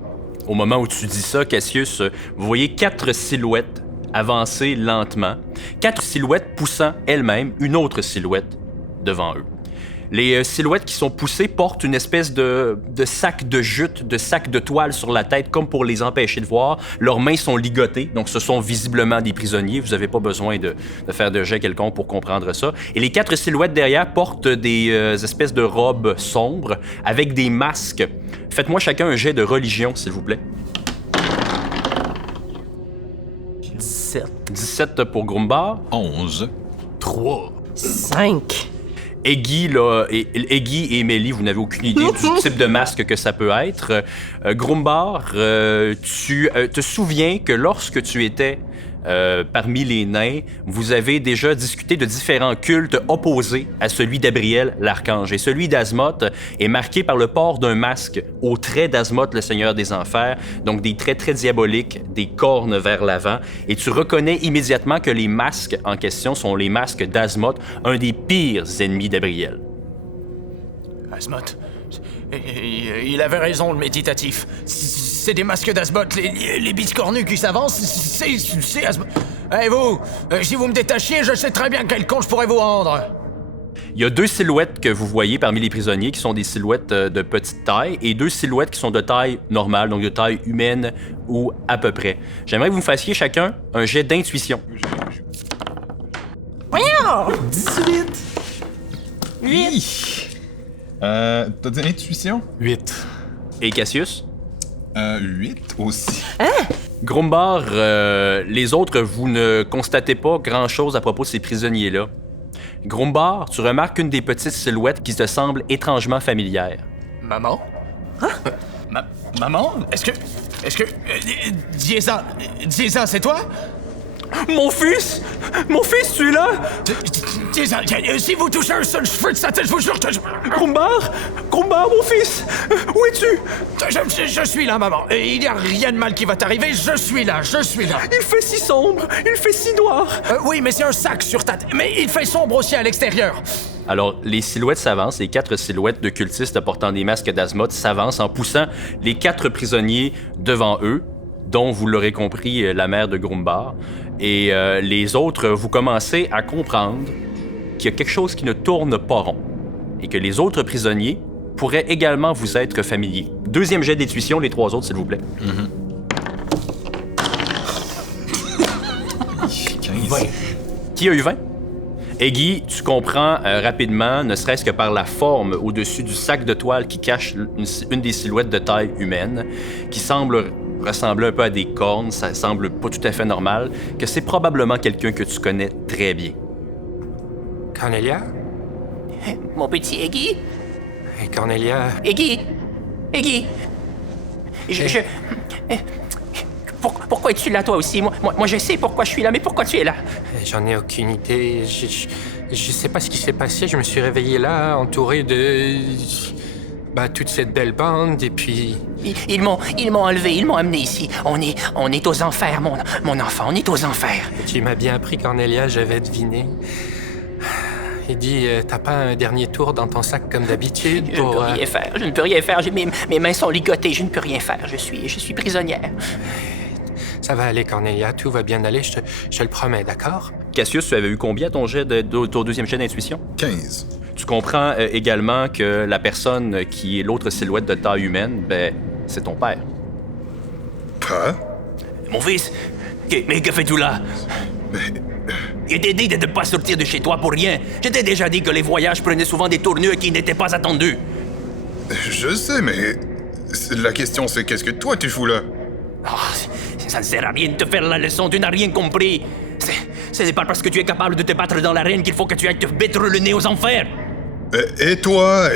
Au moment où tu dis ça, Cassius, vous voyez 4 silhouettes avancer lentement, 4 silhouettes poussant elles-mêmes une autre silhouette devant eux. Les silhouettes qui sont poussées portent une espèce de sac de jute, de sac de toile sur la tête, comme pour les empêcher de voir. Leurs mains sont ligotées, donc ce sont visiblement des prisonniers. Vous n'avez pas besoin de faire de jet quelconque pour comprendre ça. Et les 4 silhouettes derrière portent des espèces de robes sombres avec des masques. Faites-moi chacun un jet de religion, s'il vous plaît. 17 pour Grumbar. 11. 3. 5. Eggy et Mélie, vous n'avez aucune idée du type de masque que ça peut être. Grumbar, tu te souviens que lorsque tu étais parmi les nains, vous avez déjà discuté de différents cultes opposés à celui d'Abriel, l'archange. Et celui d'Azemoth est marqué par le port d'un masque aux traits d'Azemoth, le seigneur des enfers, donc des traits très diaboliques, des cornes vers l'avant. Et tu reconnais immédiatement que les masques en question sont les masques d'Azemoth, un des pires ennemis d'Abriel. Azemoth, il avait raison, le méditatif. C'est des masques d'Azemoth, les biscornus qui s'avancent, c'est Azemoth. Hey vous, si vous me détachiez, je sais très bien quel compte je pourrais vous rendre. Il y a 2 silhouettes que vous voyez parmi les prisonniers qui sont des silhouettes de petite taille et 2 silhouettes qui sont de taille normale, donc de taille humaine ou à peu près. J'aimerais que vous me fassiez chacun un jet d'intuition. Voyons! 18! 8. T'as dit intuition? 8. Et Cassius? 8 aussi. Grumbar, les autres, vous ne constatez pas grand-chose à propos de ces prisonniers-là. Grumbar, tu remarques une des petites silhouettes qui te semble étrangement familière. Maman? Maman? Est-ce que... Dieza, c'est toi? Mon fils! Mon fils, tu es là? Dieza, si vous touchez un seul cheveu de sa tête, je vous jure que je... Grumbar, mon fils! Où es-tu? Je suis là, maman. Il n'y a rien de mal qui va t'arriver, je suis là. Il fait si sombre, il fait si noir. Oui, mais c'est un sac sur ta tête. Mais il fait sombre aussi à l'extérieur. Alors, les silhouettes s'avancent, les 4 silhouettes de cultistes portant des masques d'Azemoth s'avancent en poussant les 4 prisonniers devant eux, dont, vous l'aurez compris, la mère de Grumbar. Et les autres, vous commencez à comprendre qu'il y a quelque chose qui ne tourne pas rond et que les autres prisonniers pourraient également vous être familiers. 2e jet d'intuition, les 3 autres, s'il vous plaît. 15. Qui a eu 20? Eggy, tu comprends rapidement, ne serait-ce que par la forme au-dessus du sac de toile qui cache une des silhouettes de taille humaine, qui semble ressembler un peu à des cornes, ça semble pas tout à fait normal, que c'est probablement quelqu'un que tu connais très bien. Cornelia? Mon petit Eggy? Hey, Cornelia... Eggy! Pourquoi es-tu là, toi aussi? Moi, je sais pourquoi je suis là, mais pourquoi tu es là? J'en ai aucune idée. Je sais pas ce qui s'est passé. Je me suis réveillé là, entouré de... toute cette belle bande, et puis... Ils m'ont enlevé, ils m'ont amené ici. On est aux enfers, mon enfant, on est aux enfers. Tu m'as bien appris, Cornelia, j'avais deviné. Il dit, t'as pas un dernier tour dans ton sac comme d'habitude Je ne peux rien faire. Mes mains sont ligotées, je ne peux rien faire. Je suis prisonnière. Ça va aller, Cornelia, tout va bien aller, je te le promets, d'accord? Cassius, tu avais eu combien ton deuxième jet d'intuition? 15. Tu comprends également que la personne qui est l'autre silhouette de taille humaine, ben, c'est ton père. Quoi? Mon fils, mais que fais-tu là? Je t'ai dit de ne pas sortir de chez toi pour rien. Je t'ai déjà dit que les voyages prenaient souvent des tournures qui n'étaient pas attendues. Je sais, mais la question c'est qu'est-ce que toi tu fous là? Ça ne sert à rien de te faire la leçon, tu n'as rien compris. Ce n'est pas parce que tu es capable de te battre dans l'arène qu'il faut que tu ailles te mettre le nez aux enfers. Et toi,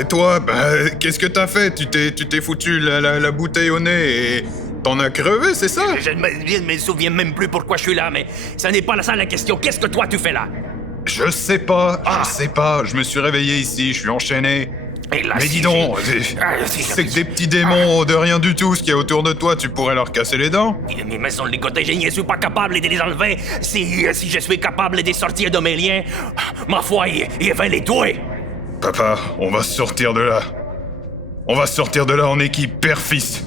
qu'est-ce que t'as fait? Tu t'es foutu la bouteille au nez et t'en as crevé, c'est ça? Je ne me souviens même plus pourquoi je suis là, mais ça n'est pas ça la question. Qu'est-ce que toi tu fais là? Je sais pas, je me suis réveillé ici, je suis enchaîné. Mais dis donc, c'est que des petits démons de rien du tout, ce qu'il y a autour de toi, tu pourrais leur casser les dents? Mais sans les côtés, je ne suis pas capable de les enlever. Si je suis capable de sortir de mes liens, ma foi, il va les tuer. Papa, on va sortir de là. On va sortir de là en équipe, père-fils.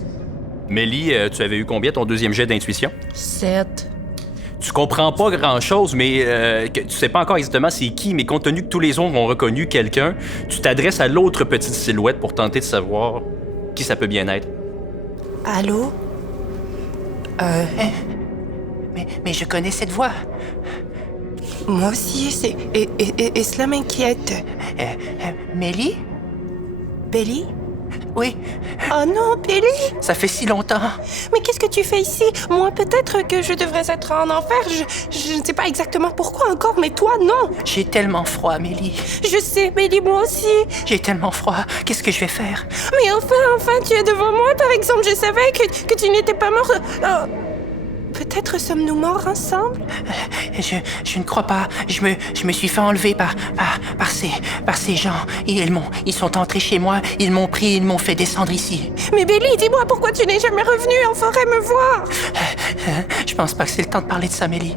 Mélie, tu avais eu combien ton deuxième jet d'intuition? 7. Tu comprends pas grand-chose, mais tu sais pas encore exactement c'est qui, mais compte tenu que tous les autres ont reconnu quelqu'un, tu t'adresses à l'autre petite silhouette pour tenter de savoir qui ça peut bien être. Allô? Mais je connais cette voix. Moi aussi, et cela m'inquiète. Mélie? Belly? Oui. Oh non, Belly! Ça fait si longtemps. Mais qu'est-ce que tu fais ici? Moi, peut-être que je devrais être en enfer. Je ne sais pas exactement pourquoi encore, mais toi, non! J'ai tellement froid, Mélie. Je sais, Belly, moi aussi. J'ai tellement froid. Qu'est-ce que je vais faire? Mais enfin, tu es devant moi, par exemple. Je savais que tu n'étais pas mort. Peut-être sommes-nous morts ensemble? Je ne crois pas. Je me suis fait enlever par ces gens. Ils sont entrés chez moi, ils m'ont pris, ils m'ont fait descendre ici. Mais Belly, dis-moi pourquoi tu n'es jamais revenu en forêt me voir? Je pense pas que c'est le temps de parler de ça, Mélie.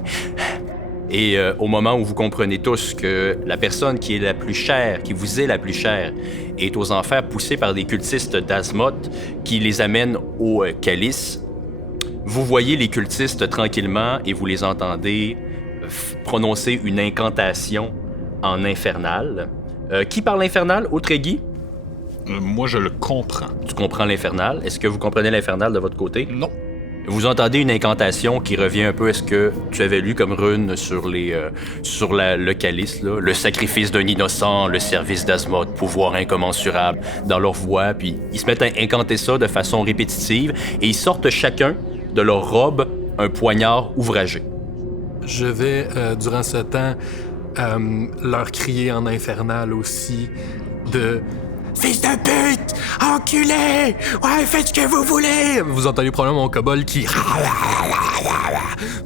Et au moment où vous comprenez tous que la personne qui est la plus chère, qui vous est la plus chère, est aux enfers poussée par des cultistes d'Azmoth qui les amènent au calice, vous voyez les cultistes tranquillement et vous les entendez prononcer une incantation en infernal. Qui parle infernal, Outrégui? Moi, je le comprends. Tu comprends l'infernal. Est-ce que vous comprenez l'infernal de votre côté? Non. Vous entendez une incantation qui revient un peu à ce que tu avais lu comme rune sur le calice, là. Le sacrifice d'un innocent, le service d'Azmoth, pouvoir incommensurable dans leur voix. Puis ils se mettent à incanter ça de façon répétitive et ils sortent chacun de leur robe un poignard ouvragé. Je vais, durant ce temps, leur crier en infernal aussi de « Fils de pute! Enculé! Ouais, faites ce que vous voulez! » Vous entendez probablement mon kobold qui...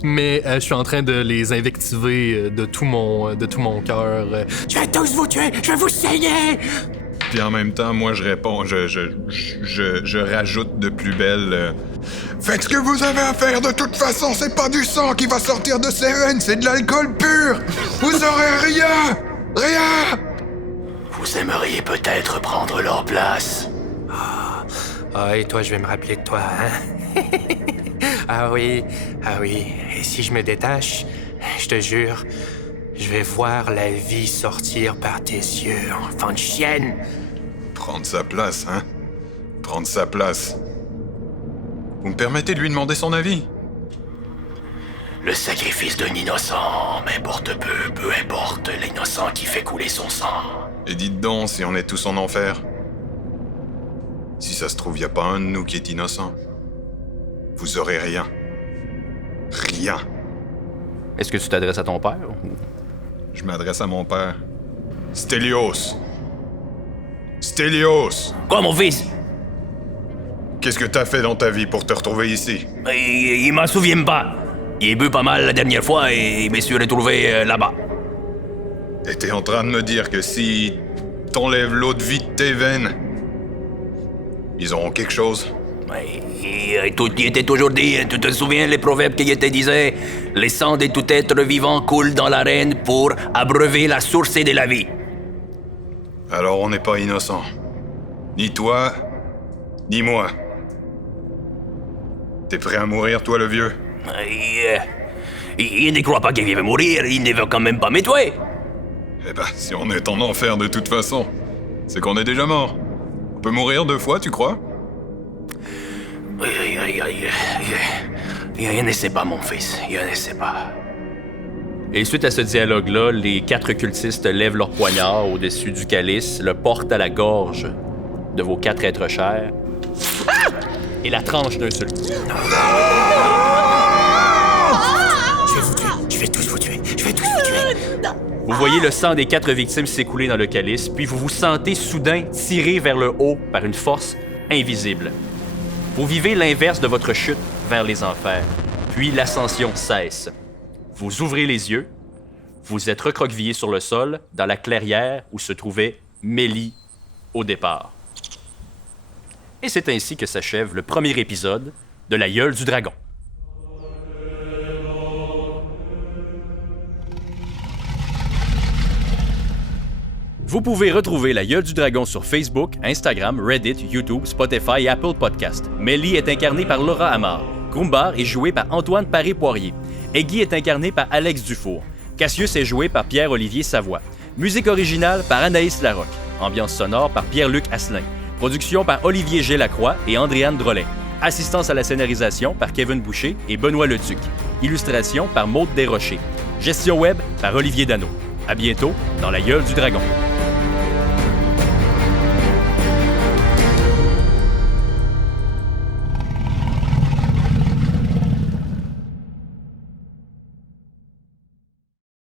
Mais je suis en train de les invectiver de tout mon cœur. « Je vais tous vous tuer! Je vais vous saigner! » Puis en même temps, moi, je réponds, je rajoute de plus belle... Faites ce que vous avez à faire, de toute façon, c'est pas du sang qui va sortir de ces veines, c'est de l'alcool pur! Vous aurez rien! Rien! Vous aimeriez peut-être prendre leur place. Ah, et toi, je vais me rappeler de toi, hein? Ah oui. Et si je me détache, je te jure, je vais voir la vie sortir par tes yeux, enfant de chienne. Prendre sa place, hein? Prendre sa place. Vous me permettez de lui demander son avis? Le sacrifice d'un innocent m'importe peu importe l'innocent qui fait couler son sang. Et dites donc si on est tous en enfer. Si ça se trouve, y a pas un de nous qui est innocent. Vous aurez rien. Rien. Est-ce que tu t'adresses à ton père? Je m'adresse à mon père. Stelios! Stelios! Quoi, mon fils? Qu'est-ce que t'as fait dans ta vie pour te retrouver ici? Il m'en souvient pas. Il bu pas mal la dernière fois et je me suis retrouvé là-bas. Et t'es en train de me dire que si t'enlèves l'eau de vie de tes veines, ils auront quelque chose? Et tout y était toujours dit, tu te souviens les proverbes qui étaient disaient « Le sang de tout être vivant coule dans l'arène pour abreuver la source de la vie. » Alors on n'est pas innocent. Ni toi, ni moi. T'es prêt à mourir, toi, le vieux? Il ne croit pas qu'il va mourir, il ne veut quand même pas me tuer. Eh ben, si on est en enfer de toute façon, c'est qu'on est déjà mort. On peut mourir 2 fois, tu crois? Je ne sais pas, mon fils, je ne sais pas. Et suite à ce dialogue-là, les 4 cultistes lèvent leur poignard au-dessus du calice, le portent à la gorge de vos 4 êtres chers et la tranchent d'un seul coup. Je vais vous tuer, je vais tous vous tuer, je vais tous vous tuer. Vous voyez le sang des 4 victimes s'écouler dans le calice, puis vous vous sentez soudain tiré vers le haut par une force invisible. Vous vivez l'inverse de votre chute vers les enfers, puis l'ascension cesse. Vous ouvrez les yeux, vous êtes recroquevillé sur le sol, dans la clairière où se trouvait Mélie au départ. Et c'est ainsi que s'achève le premier épisode de La Gueule du Dragon. Vous pouvez retrouver La Gueule du Dragon sur Facebook, Instagram, Reddit, YouTube, Spotify et Apple Podcasts. Mélie est incarnée par Laura Amar. Grumbar est joué par Antoine Paré-Poirier. Eggy est incarné par Alex Dufour. Cassius est joué par Pierre-Olivier Savoie. Musique originale par Anaïs Larocque. Ambiance sonore par Pierre-Luc Asselin. Production par Olivier G. et Andréane Drolet. Assistance à la scénarisation par Kevin Boucher et Benoît Leduc. Illustration par Maude Desrochers. Gestion web par Olivier Dano. À bientôt dans La Gueule du Dragon.